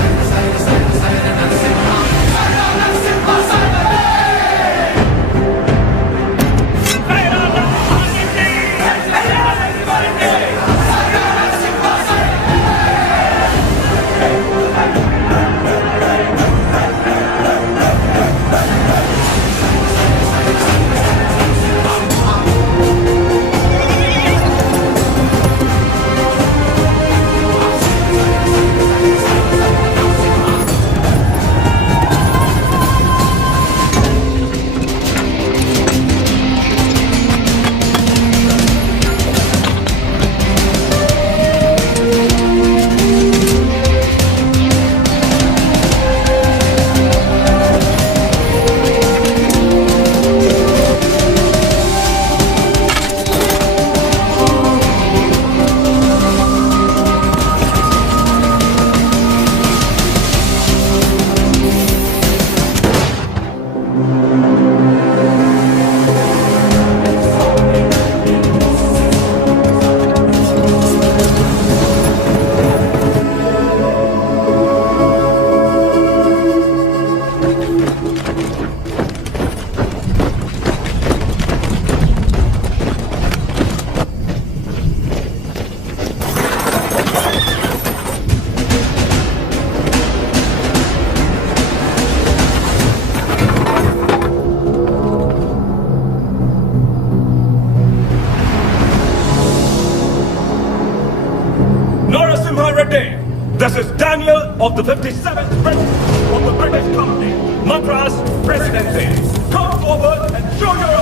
This is Daniel of the 57th Regiment of the British Company, Madras Presidency. Come forward and show your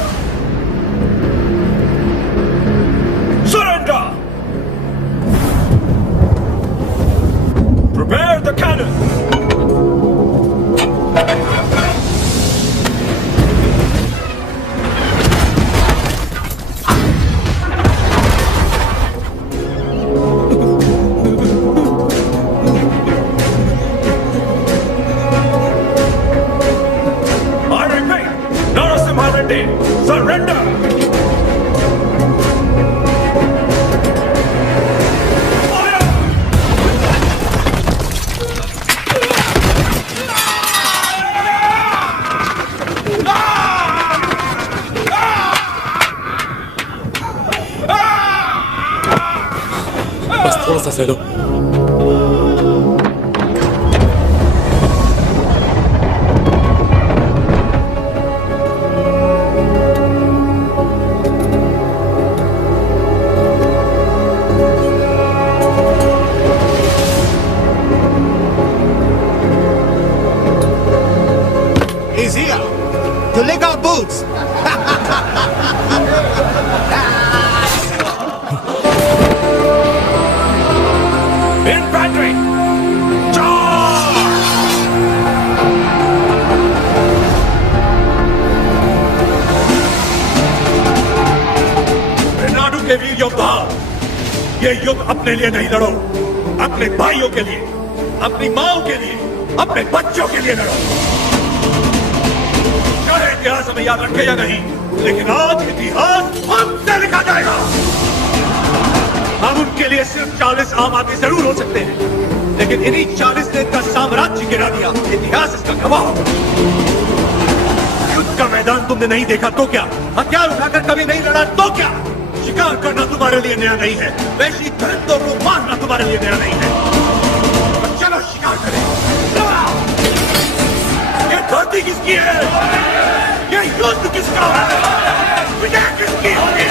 surrender. Prepare the cannon. Surrender! बस थोड़ा सा सह लो। Infantry! रेनाडू के वीर योद्धा, ये युद्ध अपने लिए नहीं लड़ो, अपने भाइयों के लिए, अपनी माओं के लिए, अपने बच्चों के लिए लड़ो। चाहे इतिहास हमें याद रखे या नहीं, लेकिन आज इतिहास हमसे लिखा जाएगा। हम उनके लिए सिर्फ 40 आम आदमी जरूर हो सकते हैं, लेकिन इन्हीं 40 ने इनका साम्राज्य गिरा दिया। इतिहास इसका गवाह होगा। युद्ध का मैदान तुमने नहीं देखा तो क्या? हथियार उठाकर कभी नहीं लड़ा तो क्या? शिकार करना तुम्हारे लिए नया नहीं है, वैसी धरतों को मारना तुम्हारे लिए नया नहीं है। तो चलो शिकार करें। ये धरती किसकी है? ये युद्ध किसका है? विजय किसकी होगी?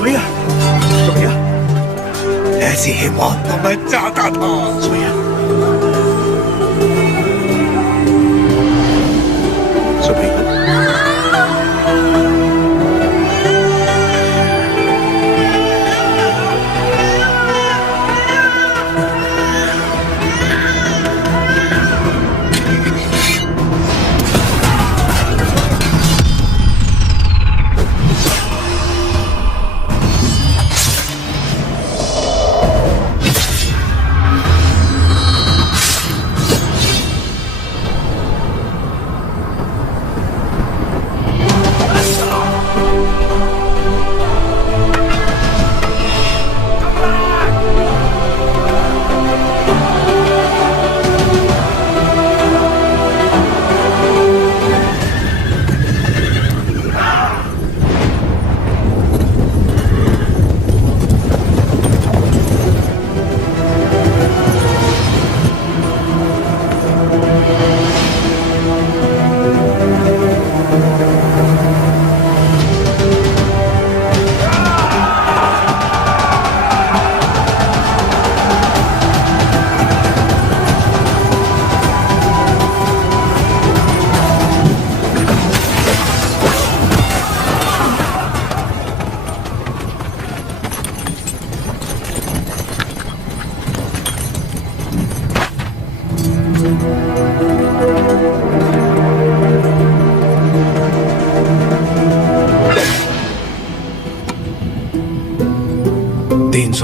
सुबैया, सुबैया, ऐसी ही मौत तो मैं चाहता था। सुबैया, सुबैया,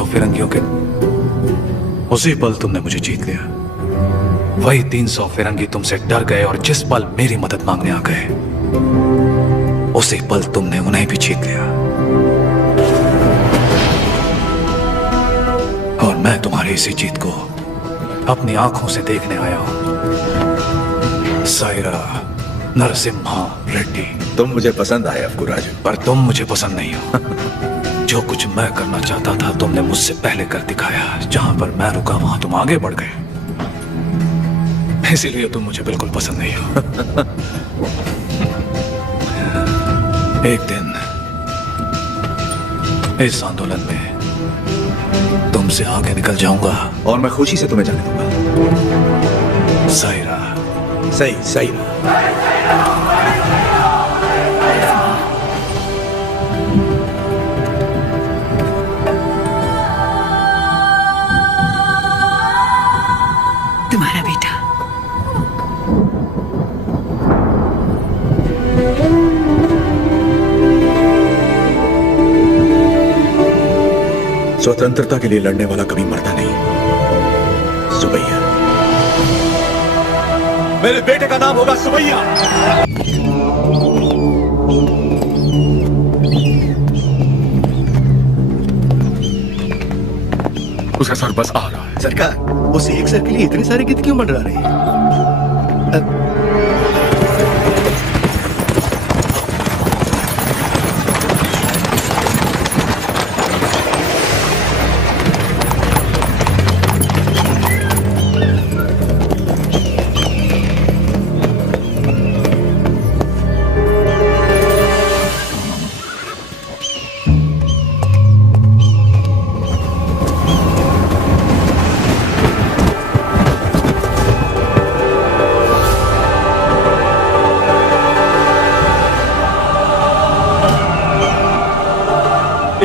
फिरंगियों के उसी पल तुमने मुझे जीत लिया। वही 300 फिरंगी तुमसे डर गए और जिस पल मेरी मदद मांगने आ गए उसी पल तुमने उन्हें भी जीत लिया। और मैं तुम्हारी इसी जीत को अपनी आंखों से देखने आया हूं। सायरा नरसिम्हा रेड्डी। तुम मुझे पसंद आए अफकुराज, पर तुम मुझे पसंद नहीं हो। जो कुछ मैं करना चाहता था तुमने मुझसे पहले कर दिखाया। जहां पर मैं रुका वहां तुम आगे बढ़ गए, इसीलिए तुम मुझे बिल्कुल पसंद नहीं हो। एक दिन इस आंदोलन में तुमसे आगे निकल जाऊंगा और मैं खुशी से तुम्हें जाने दूंगा। सायरा, सही सायरा। तुम्हारा बेटा। स्वतंत्रता के लिए लड़ने वाला कभी मरता नहीं। सुबैया, मेरे बेटे का नाम होगा सुबैया। उसका सर बस आ रहा है। सरकार, उस एक सर के लिए इतने सारे गीत क्यों मंडरा रहे हैं?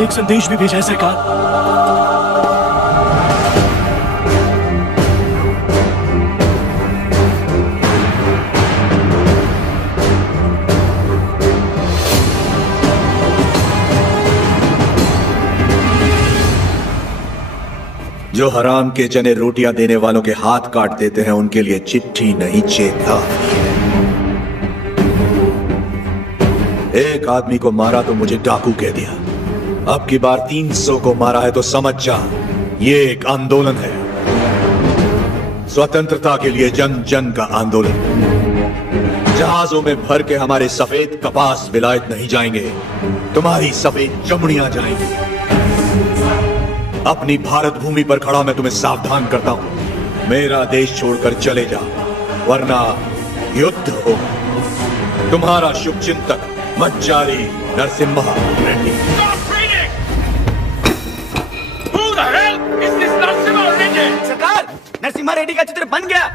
एक संदेश भी भेजा है सरकार। जो हराम के जने रोटियां देने वालों के हाथ काट देते हैं उनके लिए चिट्ठी नहीं चेतावनी है। एक आदमी को मारा तो मुझे डाकू कह दिया, अब की बार 300 को मारा है तो समझ जा ये एक आंदोलन है। स्वतंत्रता के लिए जन जन का आंदोलन। जहाजों में भर के हमारे सफेद कपास विलायत नहीं जाएंगे, तुम्हारी सफेद चमड़ियां जाएंगी। अपनी भारत भूमि पर खड़ा मैं तुम्हें सावधान करता हूं, मेरा देश छोड़कर चले जाओ वरना युद्ध हो। तुम्हारा शुभचिंतक मज्जारी नरसिम्हा रेड्डी। नरसिम्हा रेड्डी का चित्र बन गया।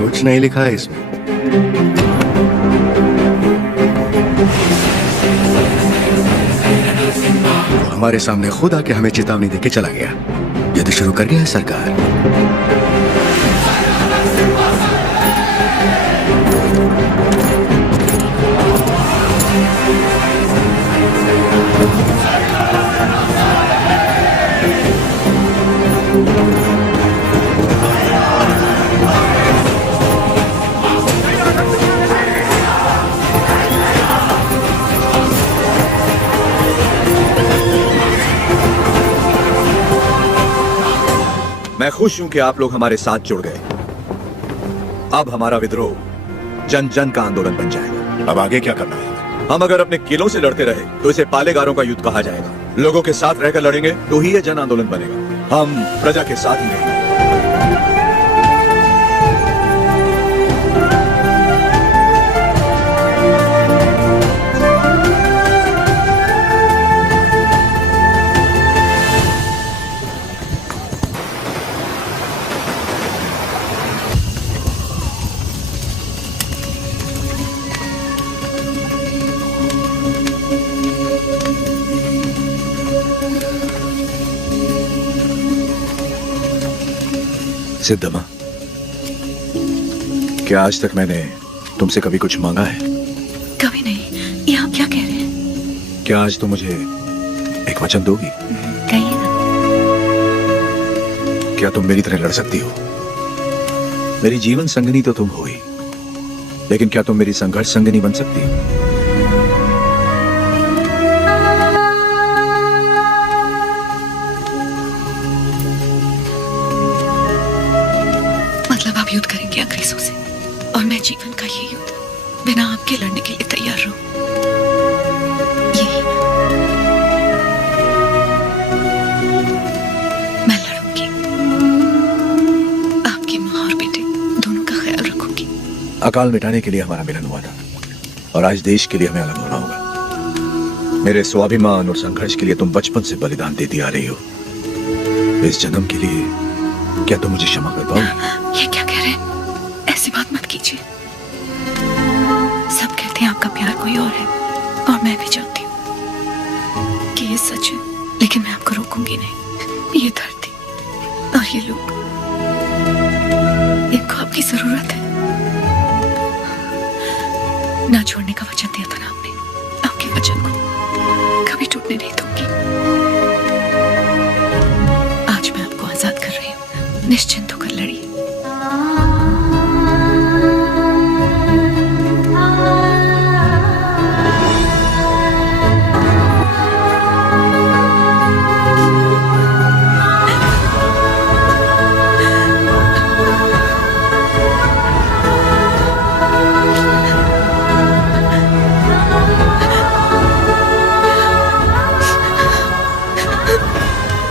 कुछ नहीं लिखा है इसमें। हमारे सामने खुद आके हमें चेतावनी देके चला गया। युद्ध शुरू कर गया है सरकार। मैं खुश हूं कि आप लोग हमारे साथ जुड़ गए। अब हमारा विद्रोह जन जन का आंदोलन बन जाएगा। अब आगे क्या करना है? हम अगर अपने किलों से लड़ते रहे तो इसे पालेगारों का युद्ध कहा जाएगा। लोगों के साथ रहकर लड़ेंगे तो ही यह जन आंदोलन बनेगा। हम प्रजा के साथ ही रहेंगे। सिद्धमा, क्या आज तक मैंने तुमसे कभी कुछ मांगा है? कभी नहीं। ये आप क्या कह रहे हैं? क्या आज तुम मुझे एक वचन दोगी? कहिए ना। क्या तुम मेरी तरह लड़ सकती हो? मेरी जीवन संगनी तो तुम हो ही, लेकिन क्या तुम मेरी संघर्ष संगनी बन सकती हो? मतलब आप युद्ध करेंगे अंग्रेजों से और मैं जीवन का ये युद्ध बिना आपके लड़ने के लिए तैयार रहूं? यही मैं लड़ूंगी। आपकी माँ और बेटे दोनों का ख्याल रखूंगी। अकाल मिटाने के लिए हमारा मिलन हुआ था और आज देश के लिए हमें अलग होना होगा। मेरे स्वाभिमान और संघर्ष के लिए तुम बचपन से बलिदान देती आ रही हो। इस जन्म के लिए क्या तुम मुझे क्षमा कर पाओगी? ये क्या कह रहे हैं? ऐसी बात मत कीजिए। सब कहते हैं आपका प्यार कोई और है और मैं भी जानती हूँ कि ये सच है, लेकिन मैं आपको रोकूंगी नहीं। ये धरती और ये लोग, इनको आपकी जरूरत है। ना छोड़ने का वचन दिया था ना आपने। आपके वचन को कभी टूटने नहीं दूंगी। आज मैं आपको आजाद कर रही हूँ। निश्चिंत होकर लड़िए।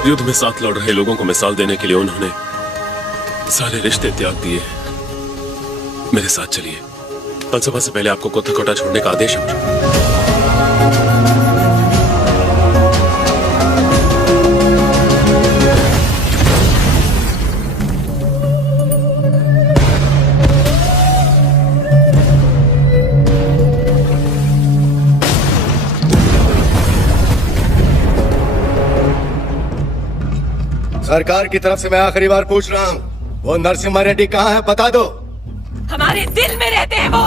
युद्ध में साथ लड़ रहे लोगों को मिसाल देने के लिए उन्होंने सारे रिश्ते त्याग दिए। मेरे साथ चलिए। कल सुबह से पहले आपको कोटा छोड़ने का आदेश है मुझे। सरकार की तरफ से मैं आखिरी बार पूछ रहा हूँ, वो नरसिम्हा रेड्डी कहाँ है? बता दो। हमारे दिल में रहते हैं वो।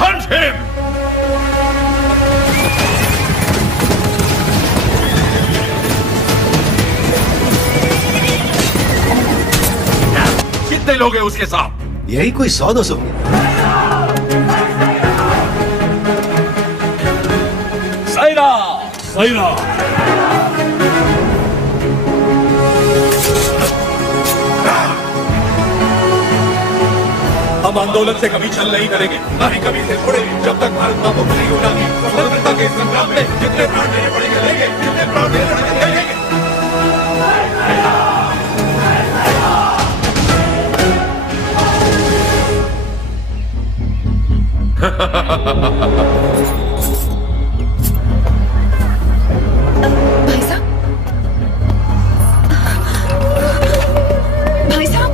Hunt him! कितने लोग हैं उसके साथ? यही कोई 100-200। साइरा! साइरा! हम हम आंदोलन से कभी छल नहीं करेंगे, ना ही कभी से छोड़ेंगे। जब तक भारत मां मुक्त नहीं हो जाती, स्वतंत्रता के संग्राम में जितने प्राण देने पड़ेंगे लेंगे, जितने प्राण देने पड़ेंगे लेंगे। भाई साहब, भाई साहब,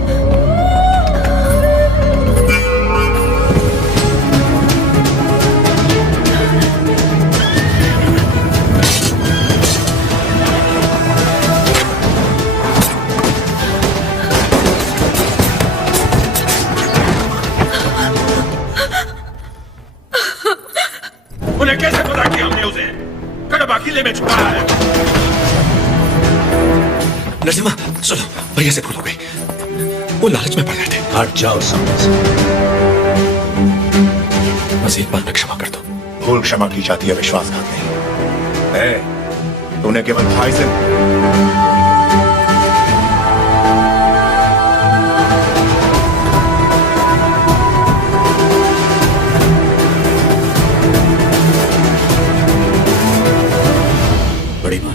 उन्हें कैसे पता किया हमने उसे? कड़बा किले में छुपाया है। नरसिम्हा सुनो, भैया से भूल हो गई, वो लालच में पड़ गए थे। हट जाओ सामने से। बस एक बार में क्षमा कर दो। भूल क्षमा की जाती है, विश्वासघात नहीं। तूने केवल भाई से बड़ी मां,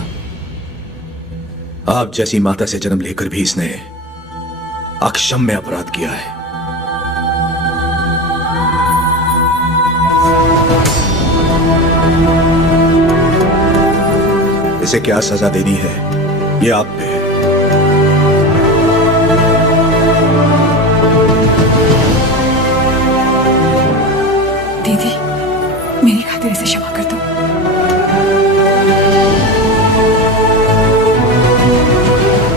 आप जैसी माता से जन्म लेकर भी इसने अक्षम्य अपराध किया है। इसे क्या सजा देनी है ये आप पे है। दीदी, मेरी खातिर इसे क्षमा कर दो।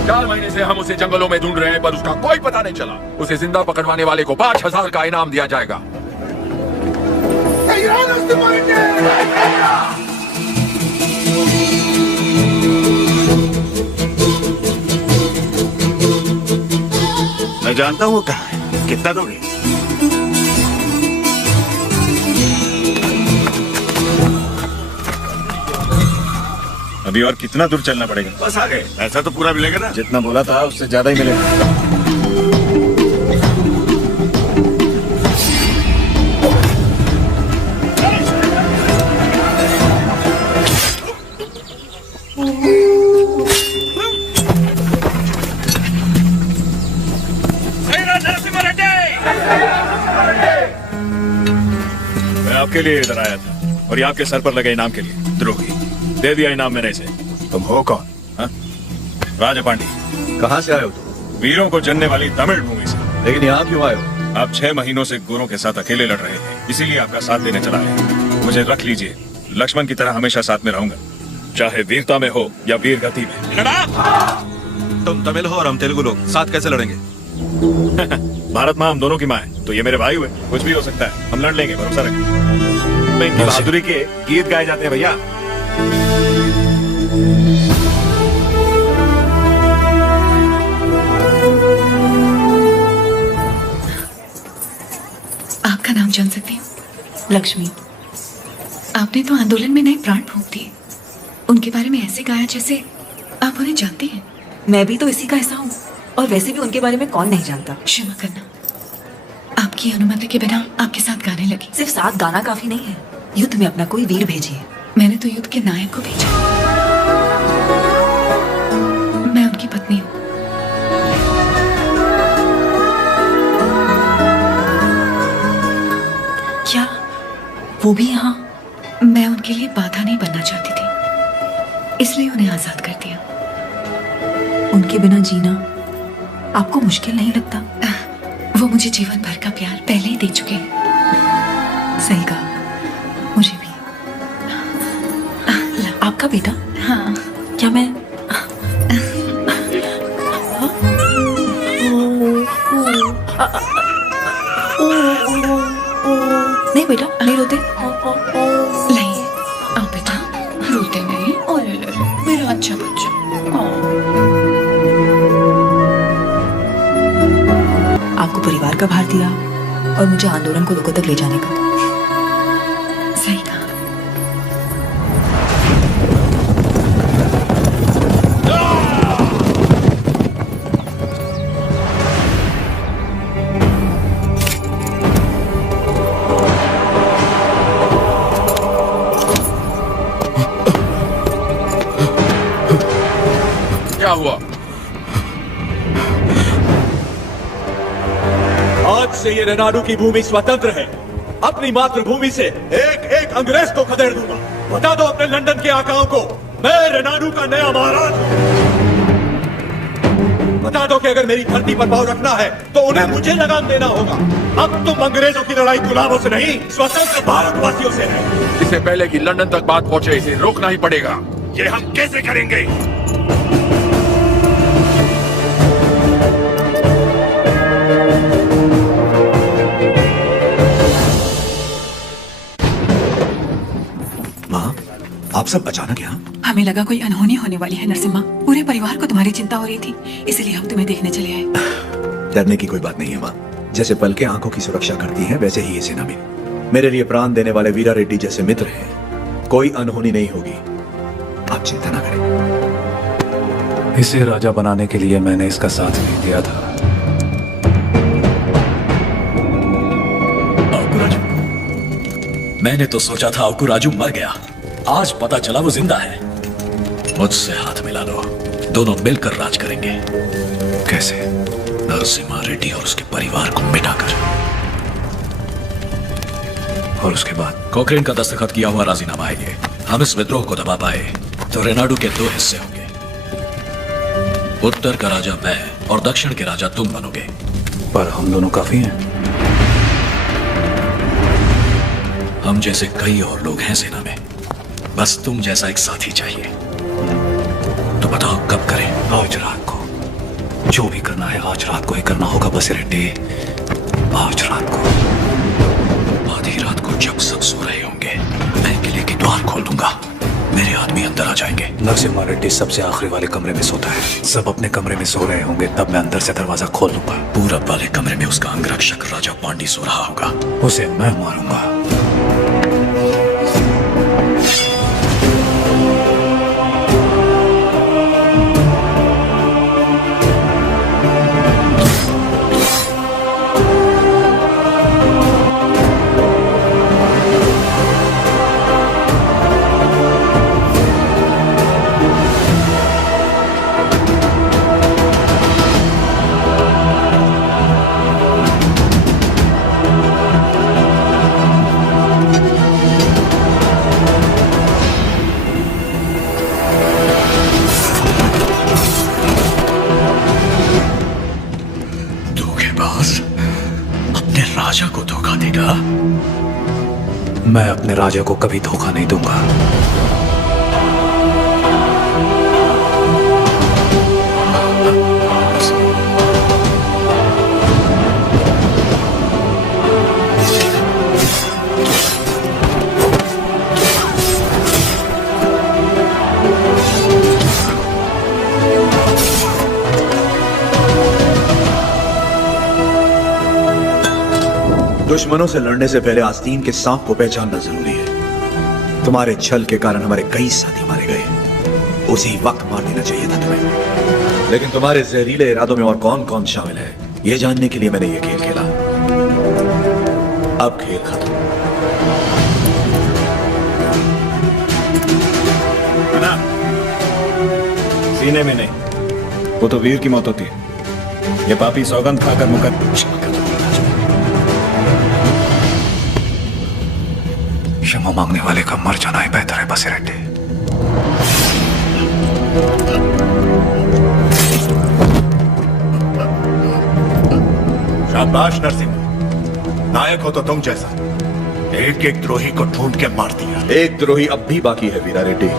4 महीने से हम उसे जंगलों में ढूंढ रहे हैं, पर उसका कोई पता नहीं चला। उसे जिंदा पकड़वाने वाले को 5000 का इनाम दिया जाएगा। मैं जानता हूँ वो कहाँ है। कितना दोगे? अभी और कितना दूर चलना पड़ेगा? बस आ गए। ऐसा तो पूरा मिलेगा ना? जितना बोला था उससे ज्यादा ही मिलेगा। मैं आपके लिए इधर आया था और ये आपके सर पर लगे इनाम के लिए। द्रोही, दे दिया इनाम मैंने इसे। तुम हो कौन? राजा पांडे। कहाँ से आए हो तुम? वीरों को जनने वाली तमिल भूमि से। लेकिन यहाँ क्यों आए हो? आप 6 महीनों से गोरों के साथ अकेले लड़ रहे थे, इसीलिए आपका साथ देने चला है। मुझे रख लीजिए, लक्ष्मण की तरह हमेशा साथ में रहूंगा, चाहे वीरता में हो या वीर गति में। तुम तमिल हो और हम तेलुगु लोग, साथ कैसे लड़ेंगे? भारत माँ हम दोनों की माँ है, तो ये मेरे भाई हुए। कुछ भी हो सकता है, हम लड़ लेंगे, भरोसा रखें। इनकी बहादुरी के गीत गाए जाते हैं भैया। आपका नाम जान सकती हूँ? लक्ष्मी। आपने तो आंदोलन में नए प्राण फूंक दिए। उनके बारे में ऐसे गाया जैसे आप उन्हें जानते हैं। मैं भी तो इसी का हिस्सा हूँ, और वैसे भी उनके बारे में कौन नहीं जानता। क्षमा करना, आपकी अनुमति के बिना आपके साथ गाने लगी। सिर्फ साथ गाना काफी नहीं है, युद्ध में अपना कोई वीर भेजिए। मैंने तो युद्ध के नायक को भेजा। मैं उनकी पत्नी हूँ। क्या वो भी यहाँ? मैं उनके लिए बाधा नहीं बनना चाहती थी, इसलिए उन्हें आजाद कर दिया। उनके बिना जीना आपको मुश्किल नहीं लगता? वो मुझे जीवन भर का प्यार पहले ही दे चुके हैं। सही कहा, मुझे भी। आपका बेटा? हाँ। क्या मैं नहीं बेटा, नहीं रोते। नहीं, आओ बेटा, रोते नहीं। और मेरा अच्छा बच्चा। आपको परिवार का भार दिया और मुझे आंदोलन को लोगों तक ले जाने का। सही कहा। आज से ये रेनाडू की भूमि स्वतंत्र है। अपनी मातृभूमि से एक एक अंग्रेज को खदेड़ दूंगा। बता दो अपने लंदन के आकाओं को मैं रेनाडू का नया महाराज हूं। बता दो कि अगर मेरी धरती पर पांव रखना है तो उन्हें मुझे लगाम देना होगा। अब तुम अंग्रेजों की लड़ाई गुलामों से नहीं, स्वतंत्र भारतवासियों से है। इससे पहले कि लंदन तक बात पहुंचे इसे रोकना ही पड़ेगा। ये हम कैसे करेंगे? माँ, आप सब अचानक यहाँ? हमें लगा कोई अनहोनी होने वाली है नरसिम्हा। पूरे परिवार को तुम्हारी चिंता हो रही थी, इसलिए हम तुम्हें देखने चले आए। डरने की कोई बात नहीं है माँ। जैसे पलकें आंखों की सुरक्षा करती हैं, वैसे ही ये सेना भी। मेरे लिए प्राण देने वाले वीरा रेड्डी जैसे मित्र हैं। कोई अनहोनी नहीं होगी, आप चिंता ना करें। इसे राजा बनाने के लिए मैंने इसका साथ नहीं दिया था। मैंने तो सोचा था अकुराजू मर गया, आज पता चला वो जिंदा है। मुझसे हाथ मिला लो, दोनों मिलकर राज करेंगे। कैसे? नरसिम्हा रेड्डी और उसके परिवार को मिटाकर। और उसके बाद? कोकरेन का दस्तखत किया हुआ राजीनामा है ये। हम इस विद्रोह को दबा पाए तो रेनाडू के 2 हिस्से होंगे। उत्तर का राजा मैं और दक्षिण के राजा तुम बनोगे। पर हम दोनों काफी हैं। हम जैसे कई और लोग हैं सेना में, बस तुम जैसा एक साथी चाहिए। तो बताओ कब करें? आज रात को। जो भी करना है आज रात को ही करना होगा बसिरेड्डी। आज रात को। आधी रात को जब सब सो रहे होंगे, मैं किले के द्वार खोल दूंगा। मेरे आदमी अंदर आ जाएंगे। नरसिम्हा रेड्डी सबसे आखिरी वाले कमरे में सोता है। सब अपने कमरे में सो रहे होंगे, तब मैं अंदर से दरवाजा खोल दूंगा। पूरब वाले कमरे में उसका अंगरक्षक राजा पांडी सो रहा होगा। उसे मैं मारूंगा। राजा को धोखा देगा? मैं अपने राजा को कभी धोखा नहीं दूंगा। दुश्मनों से लड़ने से पहले आस्तीन के सांप को पहचानना जरूरी है। तुम्हारे छल के कारण हमारे कई साथी मारे गए। उसी वक्त मार देना चाहिए था तुम्हें। लेकिन तुम्हारे जहरीले इरादों में और कौन कौन शामिल है, यह जानने के लिए मैंने यह खेल खेला। अब खेल खत्म। ना, सीने में नहीं, वो तो वीर की मौत होती है। ये पापी सौगंध खाकर मुकर क्षमा मांगने वाले का मर जाना ही बेहतर है बसिरेड्डी। शाबाश नरसिम्हा, नायक हो तो तुम जैसा। एक एक द्रोही को ढूंढ के मार दिया। एक द्रोही अब भी बाकी है वीरा रेड्डी।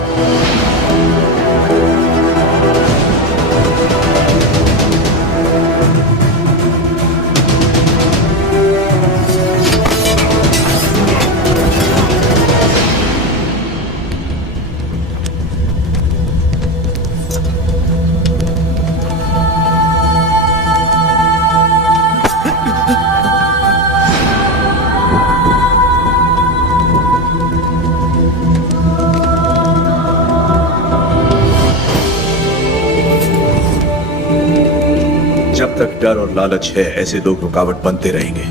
जब तक डर और लालच है, ऐसे लोग रुकावट बनते रहेंगे।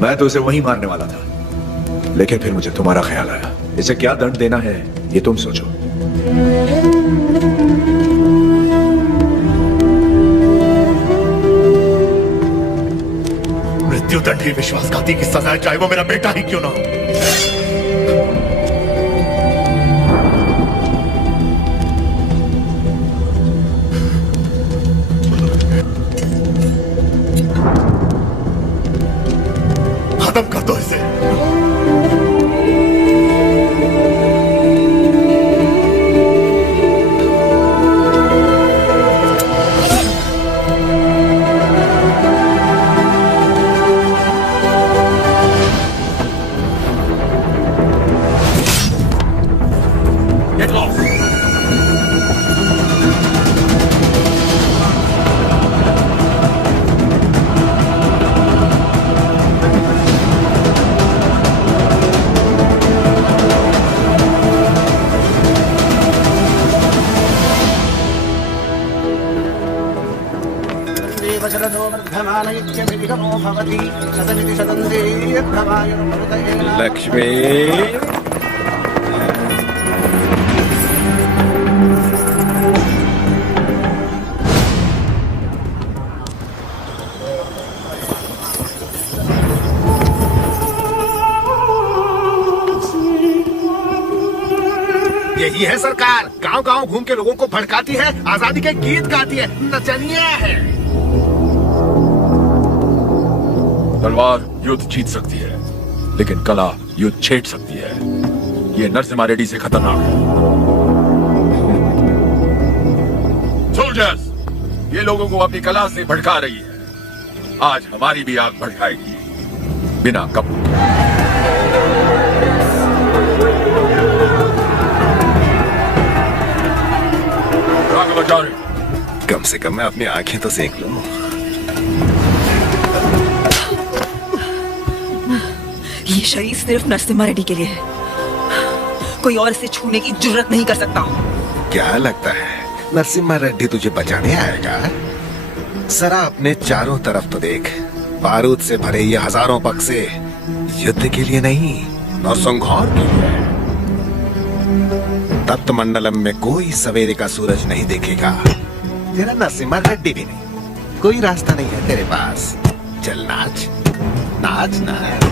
मैं तो उसे वहीं मारने वाला था, लेकिन फिर मुझे तुम्हारा ख्याल आया। इसे क्या दंड देना है, ये तुम सोचो। मृत्युदंडी विश्वासघाती की सजा, चाहे वो मेरा बेटा ही क्यों ना हो। खत्म कर दो इसे। Get lost! लक्ष्मी यही है सरकार, गांव गांव घूम के लोगों को भड़काती है, आजादी के गीत गाती है, नचनिया है। तलवार युद्ध जीत सकती है, लेकिन कला युद्ध छेड़ सकती है। ये नरसिम्हा रेड्डी से खतरनाक है। सोल्जर्स, ये लोगों को अपनी कला से भड़का रही है। आज हमारी भी आग भड़काएगी, बिना कपड़ों के। कम से कम मैं अपनी आंखें तो सेक लूं। ये शरीर सिर्फ नरसिम्हा रेड्डी के लिए है, कोई और इसे छूने की जुर्रत नहीं कर सकता। क्या लगता है नरसिम्हा रेड्डी तुझे बचाने आएगा? जरा अपने चारों तरफ तो देख, बारूद से भरे ये हजारों बक्से युद्ध के लिए नहीं, नरसंहार के लिए। तप्त मंडलम में कोई सवेरे का सूरज नहीं देखेगा, तेरा नरसिम्हा रेड्डी भी नहीं। कोई रास्ता नहीं है तेरे पास। चल नाच नाच नाच।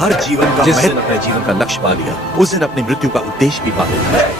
हर जीवन का जिस दिन अपने जीवन का लक्ष्य पा लिया, उस दिन अपनी मृत्यु का उद्देश्य भी पा लिया।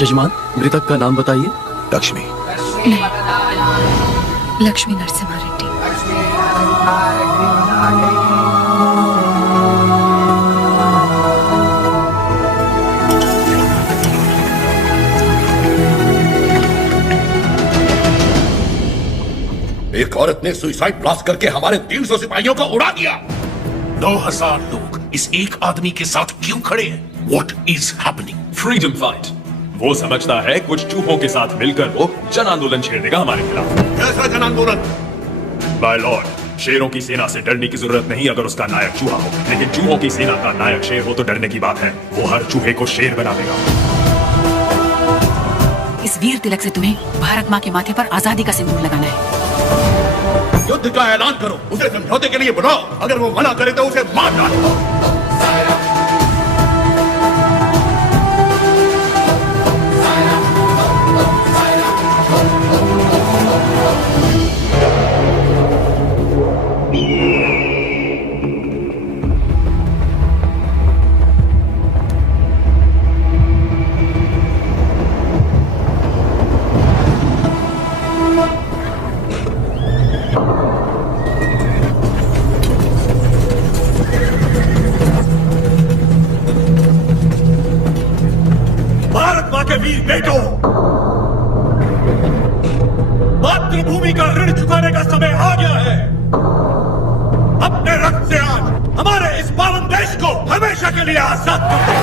जजमान, मृतक का नाम बताइए। लक्ष्मी। लक्ष्मी नरसिम्हा रेड्डी। एक औरत ने सुसाइड ब्लास्ट करके हमारे 300 सिपाहियों को उड़ा दिया। 9000 लोग इस एक आदमी के साथ क्यों खड़े हैं? What is happening? Freedom fight. वो समझता है कुछ चूहों के साथ मिलकर वो जन आंदोलन छेड़ देगा हमारे खिलाफ। कैसा जन आंदोलन? माय लॉर्ड, शेरों की सेना से डरने की जरूरत नहीं अगर उसका नायक चूहा हो, लेकिन चूहों की सेना का नायक शेर हो तो डरने की बात है। वो हर चूहे को शेर बना देगा। इस वीर तिलक से तुम्हें भारत माँ के माथे पर आजादी का सिंदूर लगाना है। युद्ध का ऐलान करो, उसे समझौते के लिए बुलाओ। अगर वो मना करे तो उसे मार डालो। वीर बेटो, मातृभूमि का ऋण चुकाने का समय आ गया है। अपने रक्त से आज हमारे इस पावन देश को हमेशा के लिए आजाद कर दो।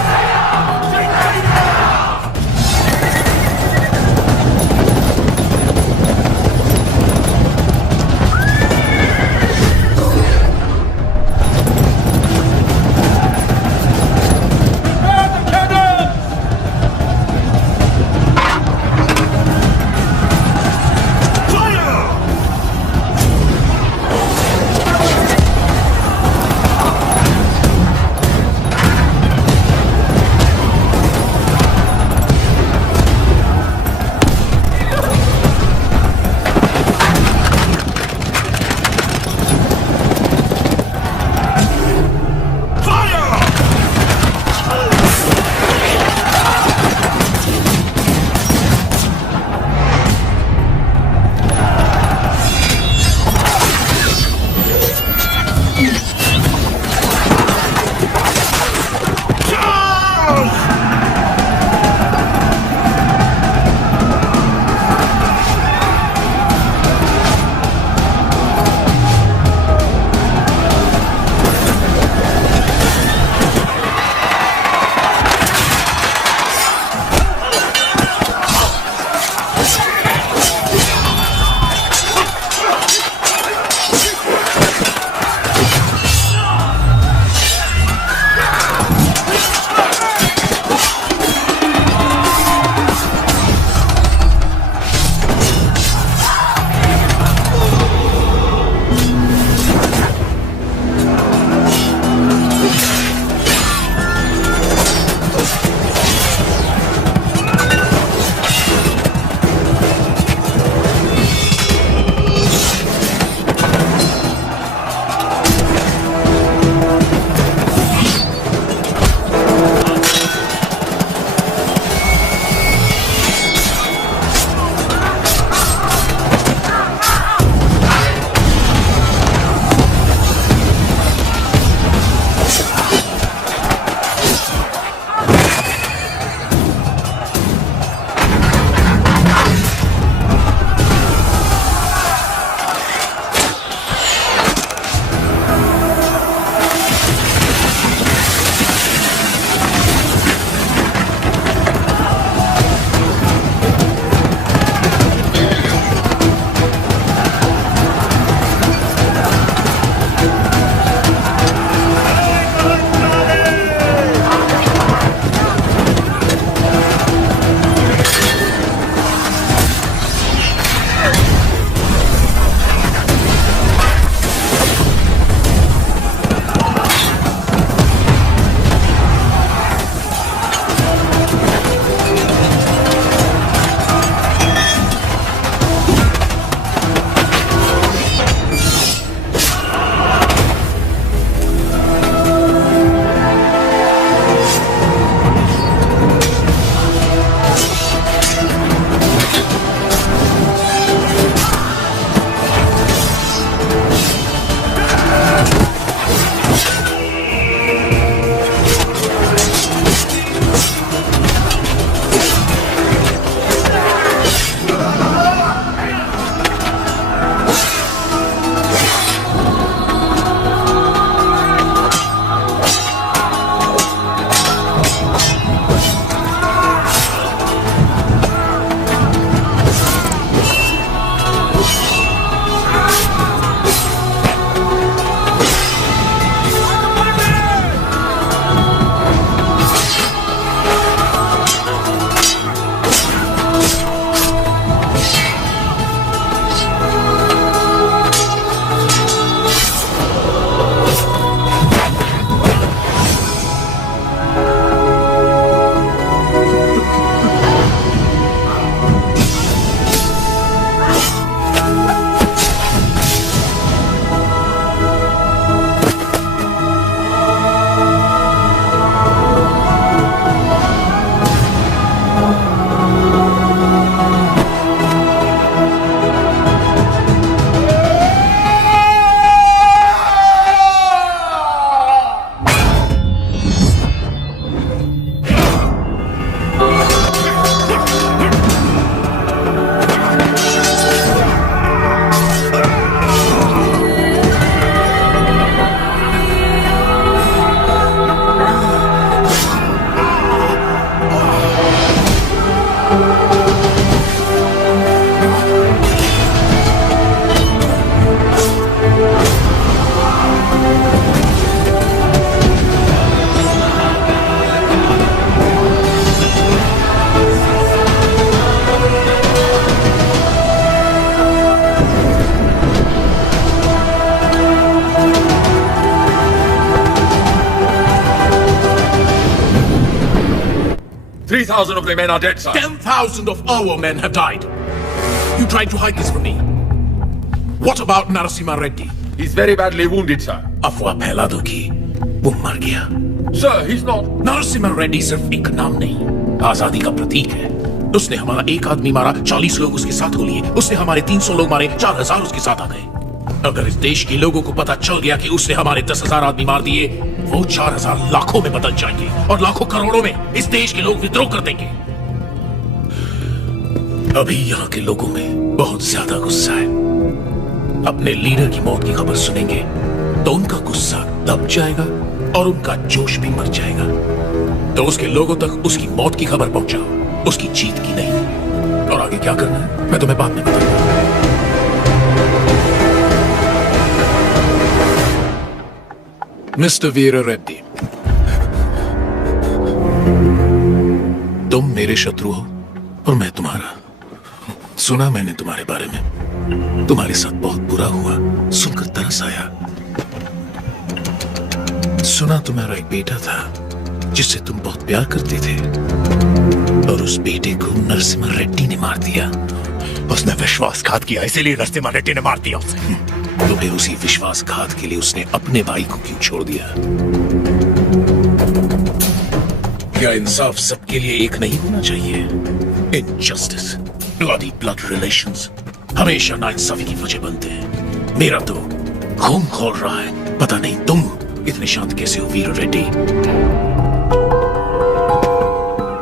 30,000 of their men are dead, sir. 10,000 of our men have died. You tried to hide this from me. What about Narasimha Reddy? He's very badly wounded, sir. अफवाह फैला दो कि वो मर गया। Sir, he's not. Narasimha Reddy सिर्फ एक नाम नहीं, आजादी का प्रतीक है। उसने हमारा एक आदमी मारा, 40 लोग उसके साथ हो लिए। उसने हमारे 300 लोग मारे, 4,000 उसके साथ आ गए। अगर इस देश के लोगों को पता चल गया कि उसने हमारे 10,000 आदमी मार दिए, वो 4,000 लाखों में बदल जाएंगे और लाखों करोड़ों में इस देश के लोग विद्रोह कर देंगे। अभी यहाँ के लोगों में बहुत ज्यादा गुस्सा है। अपने लीडर की मौत की खबर सुनेंगे तो उनका गुस्सा दब जाएगा और उनका जोश भी मर जाएगा। तो उसके लोगों तक उसकी मौत की खबर पहुंचाओ, उसकी जीत की नहीं। और आगे क्या करना है मैं तुम्हें बाद में बताऊंगा। मिस्टर वीरा रेड्डी, तुम मेरे शत्रु हो और मैं तुम्हारा। सुना मैंने तुम्हारे बारे में, तुम्हारे साथ बहुत बुरा हुआ, सुनकर तरस आया। सुना तुम्हारा एक बेटा था जिससे तुम बहुत प्यार करते थे और उस बेटे को नरसिम्हा रेड्डी ने मार दिया। उसने विश्वासघात किया, इसीलिए नरसिम्हा रेड्डी ने मार दिया उसे। तो फिर उसी विश्वासघात के लिए उसने अपने भाई को क्यों छोड़ दिया? क्या इंसाफ सबके लिए एक नहीं होना चाहिए? इनजस्टिस, ब्लडी ब्लड रिलेशंस हमेशा नाइंसाफी की वजह बनते हैं। मेरा तो खून खोल रहा है। पता नहीं तुम इतने शांत कैसे हो वीरा रेड्डी।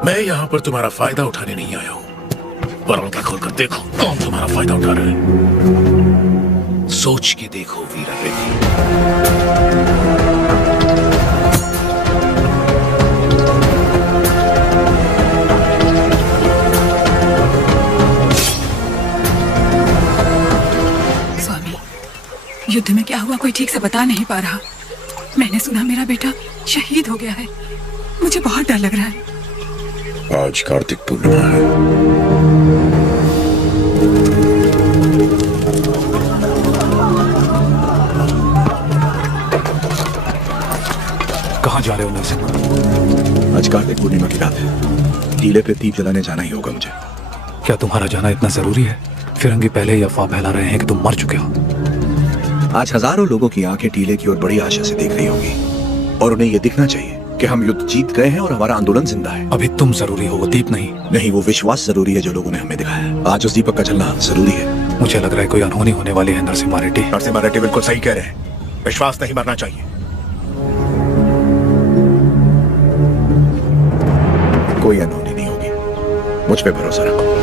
मैं यहाँ पर तुम्हारा फायदा उठाने नहीं आया हूँ, पर उनका खोलकर देखो कौन तुम्हारा फायदा उठा रहा है। सोच के देखो वीरा रेड्डी। स्वामी, युद्ध में क्या हुआ कोई ठीक से बता नहीं पा रहा। मैंने सुना मेरा बेटा शहीद हो गया है। मुझे बहुत डर लग रहा है। आज कार्तिक पूर्णिमा है। कहाँ जा रहे हो नरसिम्हा? आज कार्तिक पूर्णिमा की रात है। टीले पे दीप जलाने जाना ही होगा मुझे। क्या तुम्हारा जाना इतना जरूरी है? फिरंगी पहले ही अफवाह फैला रहे हैं कि तुम मर चुके हो। आज हजारों लोगों की आंखें टीले की ओर बड़ी आशा से देख रही होगी और उन्हें यह दिखना चाहिए कि हम युद्ध जीत गए हैं और हमारा आंदोलन जिंदा है। अभी तुम जरूरी हो, वो दीप नहीं। नहीं, वो विश्वास जरूरी है जो लोगों ने हमें दिखाया है। आज उस दीपक का जलना जरूरी है। मुझे लग रहा है कोई अनहोनी होने वाली है नरसिम्हा रेड्डी। नरसिम्हा रेड्डी बिल्कुल सही कह रहे हैं। विश्वास नहीं मरना चाहिए। कोई अनहोनी नहीं होगी, मुझ पे भरोसा रखो।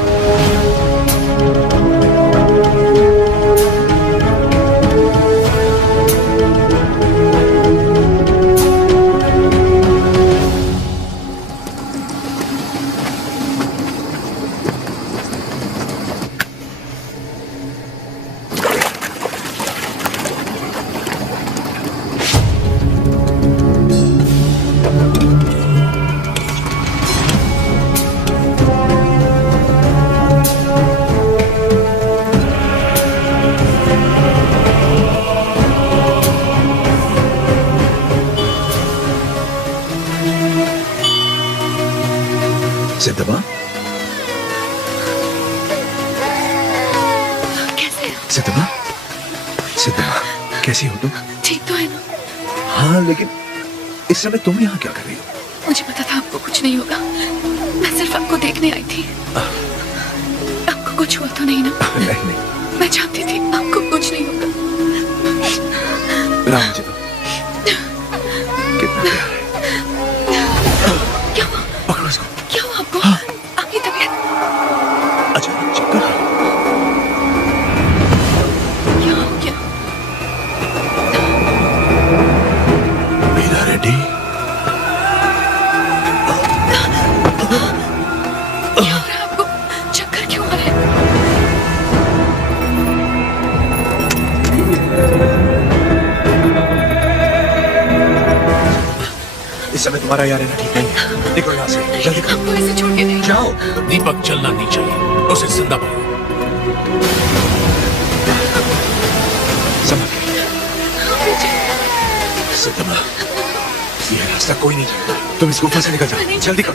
सिद्धमा, कैसे? सिद्धमा, सिद्धमा, कैसी हो तुम? ठीक तो है ना? हाँ, लेकिन इस समय तुम यहाँ क्या कर रही हो? मुझे पता था आपको कुछ नहीं होगा। मैं सिर्फ आपको देखने आई थी। आपको कुछ हुआ तो नहीं ना? नहीं नहीं, मैं जानती थी आपको कुछ नहीं होगा। राम जी तो कितना प्यार है। क्या हुआ? पकड़ो इसको। क्या हुआ आपको? आपकी तबीयत? अचानक चक्कर। क्या हो गया? वीरा रेड्डी, क्या हो रहा है आपको? चक्कर क्यों आ रहे हैं? इस समय तुम्हारा यहाँ रहना ठीक नहीं है। निकलो यहाँ से, जल्दी करो। आपको ऐसे छोड़ के नहीं जाओ। दीपक जलना नहीं चाहिए, उसे जिंदा पाओ। सिद्धमा, ये रास्ता कोई नहीं जाएगा। तुम इस गुफा से निकल जाओ, जल्दी करो।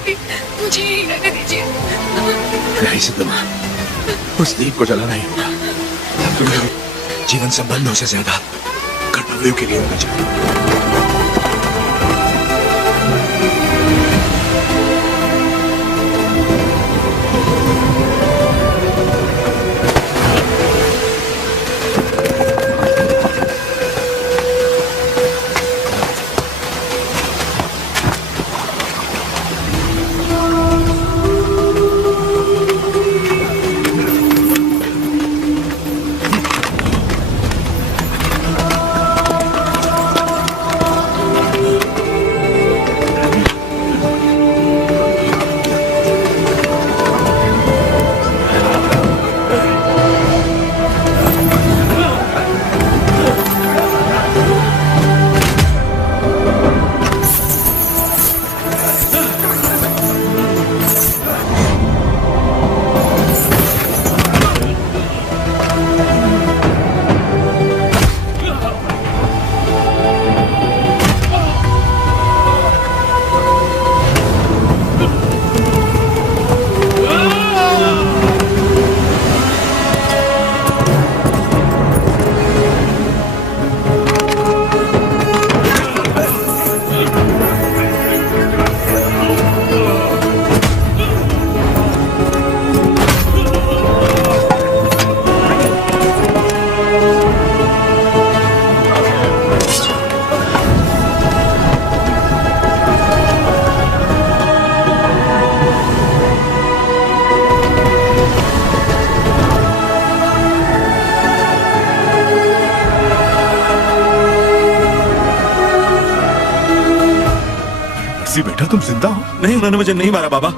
मुझे यही रहने दीजिए। नहीं सिद्धमा, उस दीप को जलाना ही होगा। तुम्हें जीवन संबंधों से ज्यादा कर्तव्यों के लिए होना चाहिए। बेटा तुम जिंदा हो? नहीं, उन्होंने मुझे नहीं मारा बाबा।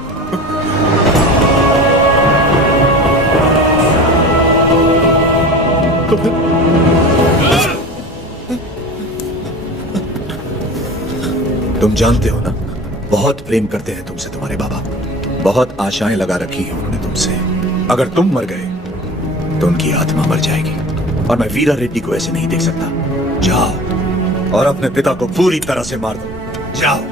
तुम जानते हो ना, बहुत प्रेम करते हैं तुमसे तुम्हारे बाबा। बहुत आशाएं लगा रखी हैं उन्होंने तुमसे। अगर तुम मर गए तो उनकी आत्मा मर जाएगी, और मैं वीरा रेड्डी को ऐसे नहीं देख सकता। जाओ और अपने पिता को पूरी तरह से मार दो। जाओ।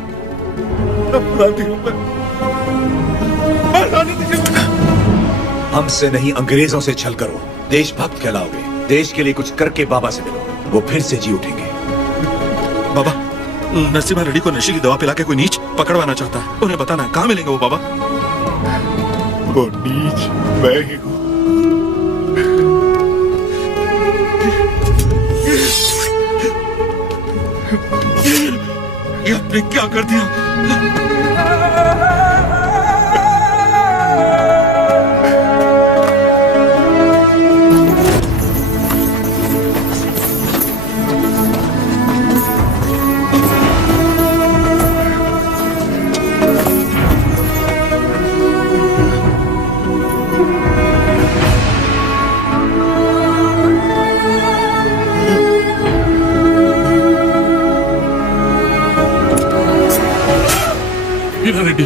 हमसे नहीं, अंग्रेजों से छल करो, देशभक्त कहलाओगे। देश के लिए कुछ करके बाबा से मिलो, वो फिर से जी उठेंगे। बाबा, नरसिम्हा रेड्डी को नशे की दवा पिला के कोई नीच पकड़वाना चाहता है। उन्हें बताना है, कहाँ मिलेंगे वो बाबा? वो नीच मैं ही हूँ। ये आपने क्या कर दिया? वीरा रेड्डी,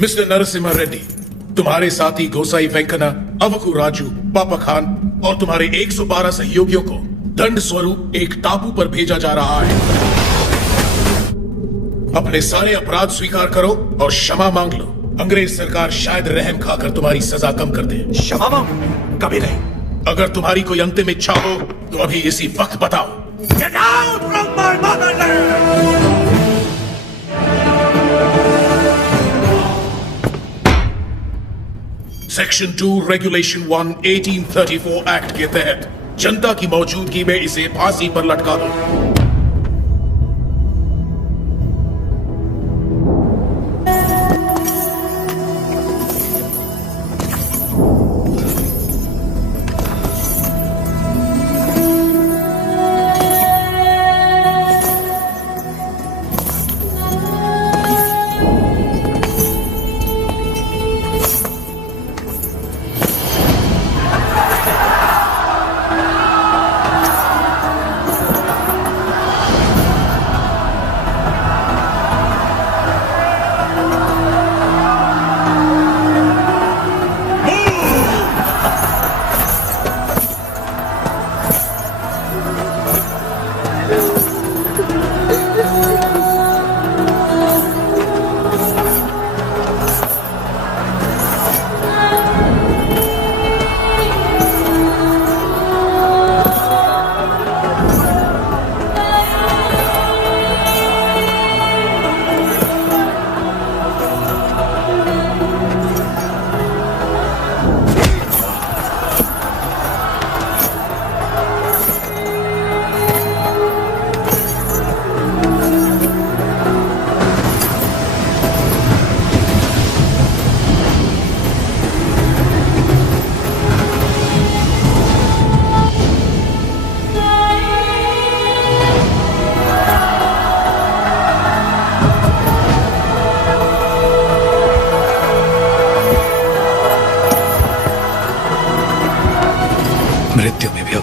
मिस्टर नरसिम्हा रेड्डी, तुम्हारे साथी गोसाई वेंकना, अवकु राजू, पापा खान और तुम्हारे 112 सहयोगियों को दंड स्वरूप एक टापू पर भेजा जा रहा है। अपने सारे अपराध स्वीकार करो और क्षमा मांग लो। अंग्रेज सरकार शायद रहम खाकर तुम्हारी सजा कम कर दे। क्षमा मांगो? कभी नहीं। अगर तुम्हारी कोई अंतिम इच्छा हो तो अभी इसी वक्त बताओ। Get out from my motherland! Section 2 regulation 1 1834 act के तहत जनता की मौजूदगी में इसे फांसी पर लटका दो।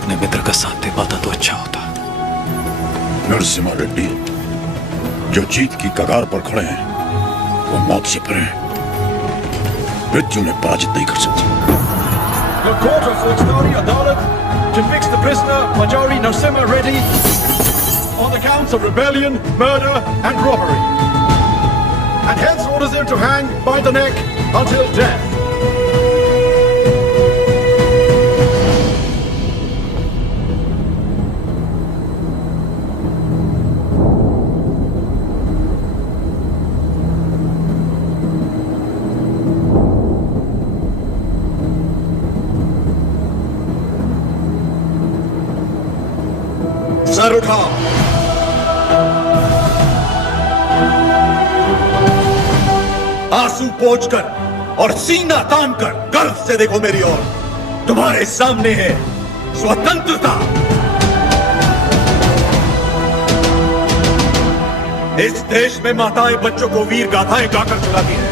अपने मित्र का साथ दे पाता तो अच्छा होता। नरसिम्हा रेड्डी जो जीत की कगार पर खड़े हैं वो मौत से परे हैं। मृत्यु ने पराजित नहीं कर सकती। The court of Fauxtari Adalat convicts the prisoner Majori Narasimha Reddy on the counts of rebellion, murder and robbery, and hence orders him to hang by the neck until death. Sir उठाओ। आंसू पोंछकर और सीना तान कर गर्व से देखो मेरी ओर। तुम्हारे सामने है स्वतंत्रता। इस देश में माताएं बच्चों को वीर गाथाएं गाकर चलाती हैं।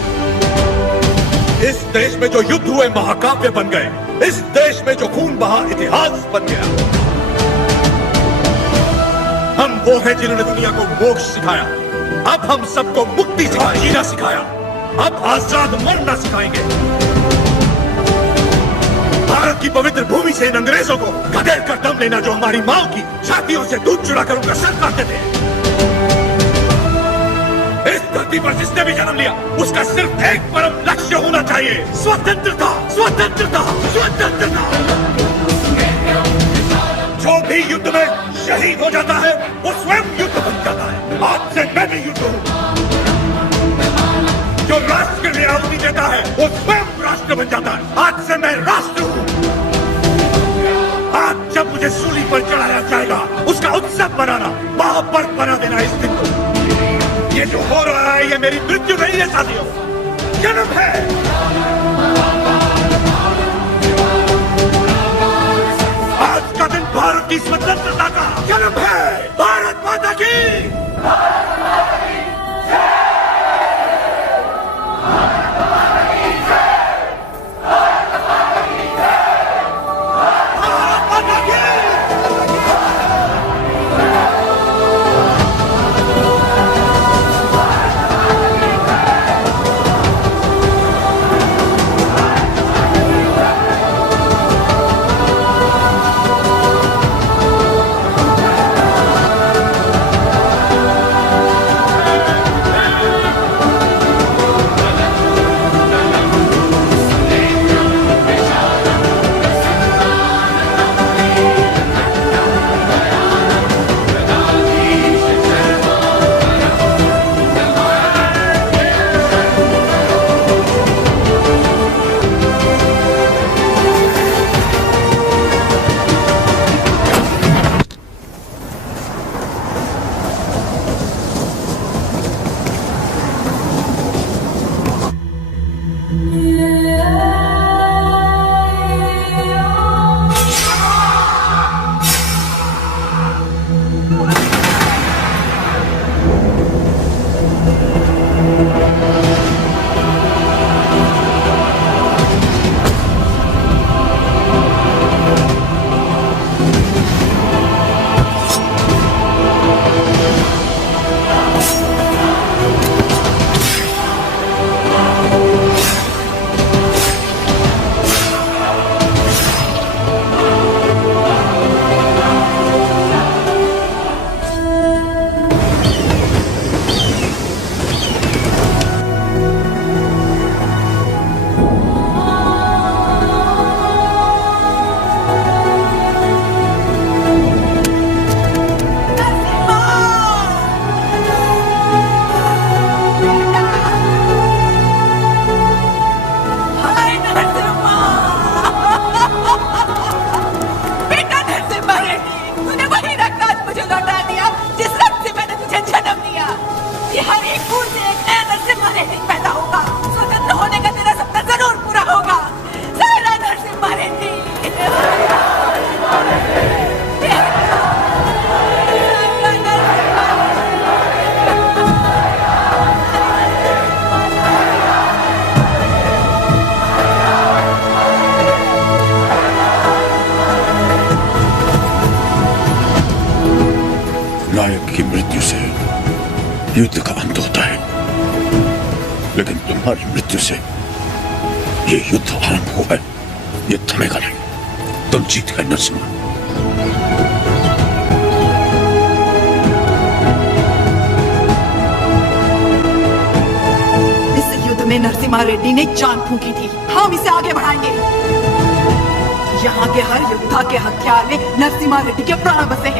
इस देश में जो युद्ध हुए महाकाव्य बन गए। इस देश में जो खून बहा इतिहास बन गया। हम वो हैं जिन्होंने दुनिया को मोक्ष सिखाया। अब हम सबको मुक्ति जीना सिखाया। अब आजाद मरना सिखाएंगे। भारत की पवित्र भूमि से इन अंग्रेजों को खदेड़ कर दम लेना जो हमारी मां की छातियों से दूध चुराकर उनका सर काटते थे। इस धरती पर जिसने भी जन्म लिया उसका सिर्फ एक परम लक्ष्य होना चाहिए, स्वतंत्रता, स्वतंत्रता, स्वतंत्रता। जो भी युद्ध में शहीद हो जाता है वो स्वयं युद्ध बन जाता है। आज से मैं भी युद्ध हूँ। जो राष्ट्र के लिए आहुति देता है वो स्वयं राष्ट्र बन जाता है। आज से मैं राष्ट्र हूँ। आज जब मुझे सूली पर चढ़ाया जाएगा उसका उत्सव मनाना, महापर्व बना देना इस दिन को। ये जो हो रहा है ये मेरी मृत्यु नहीं है साथियों, जन्म है। भारत की स्वतंत्रता का जन्म है। भारत माता की। युद्ध का अंत होता है, लेकिन तुम्हारी मृत्यु से ये युद्ध आरंभ हुआ है, ये थमेगा नहीं। तुम जीत गए नरसिम्हा। इस युद्ध में नरसिम्हा रेड्डी ने जान फूंकी थी। हम इसे आगे बढ़ाएंगे। यहाँ के हर योद्धा के हथियार में नरसिम्हा रेड्डी के प्राण बसे हैं।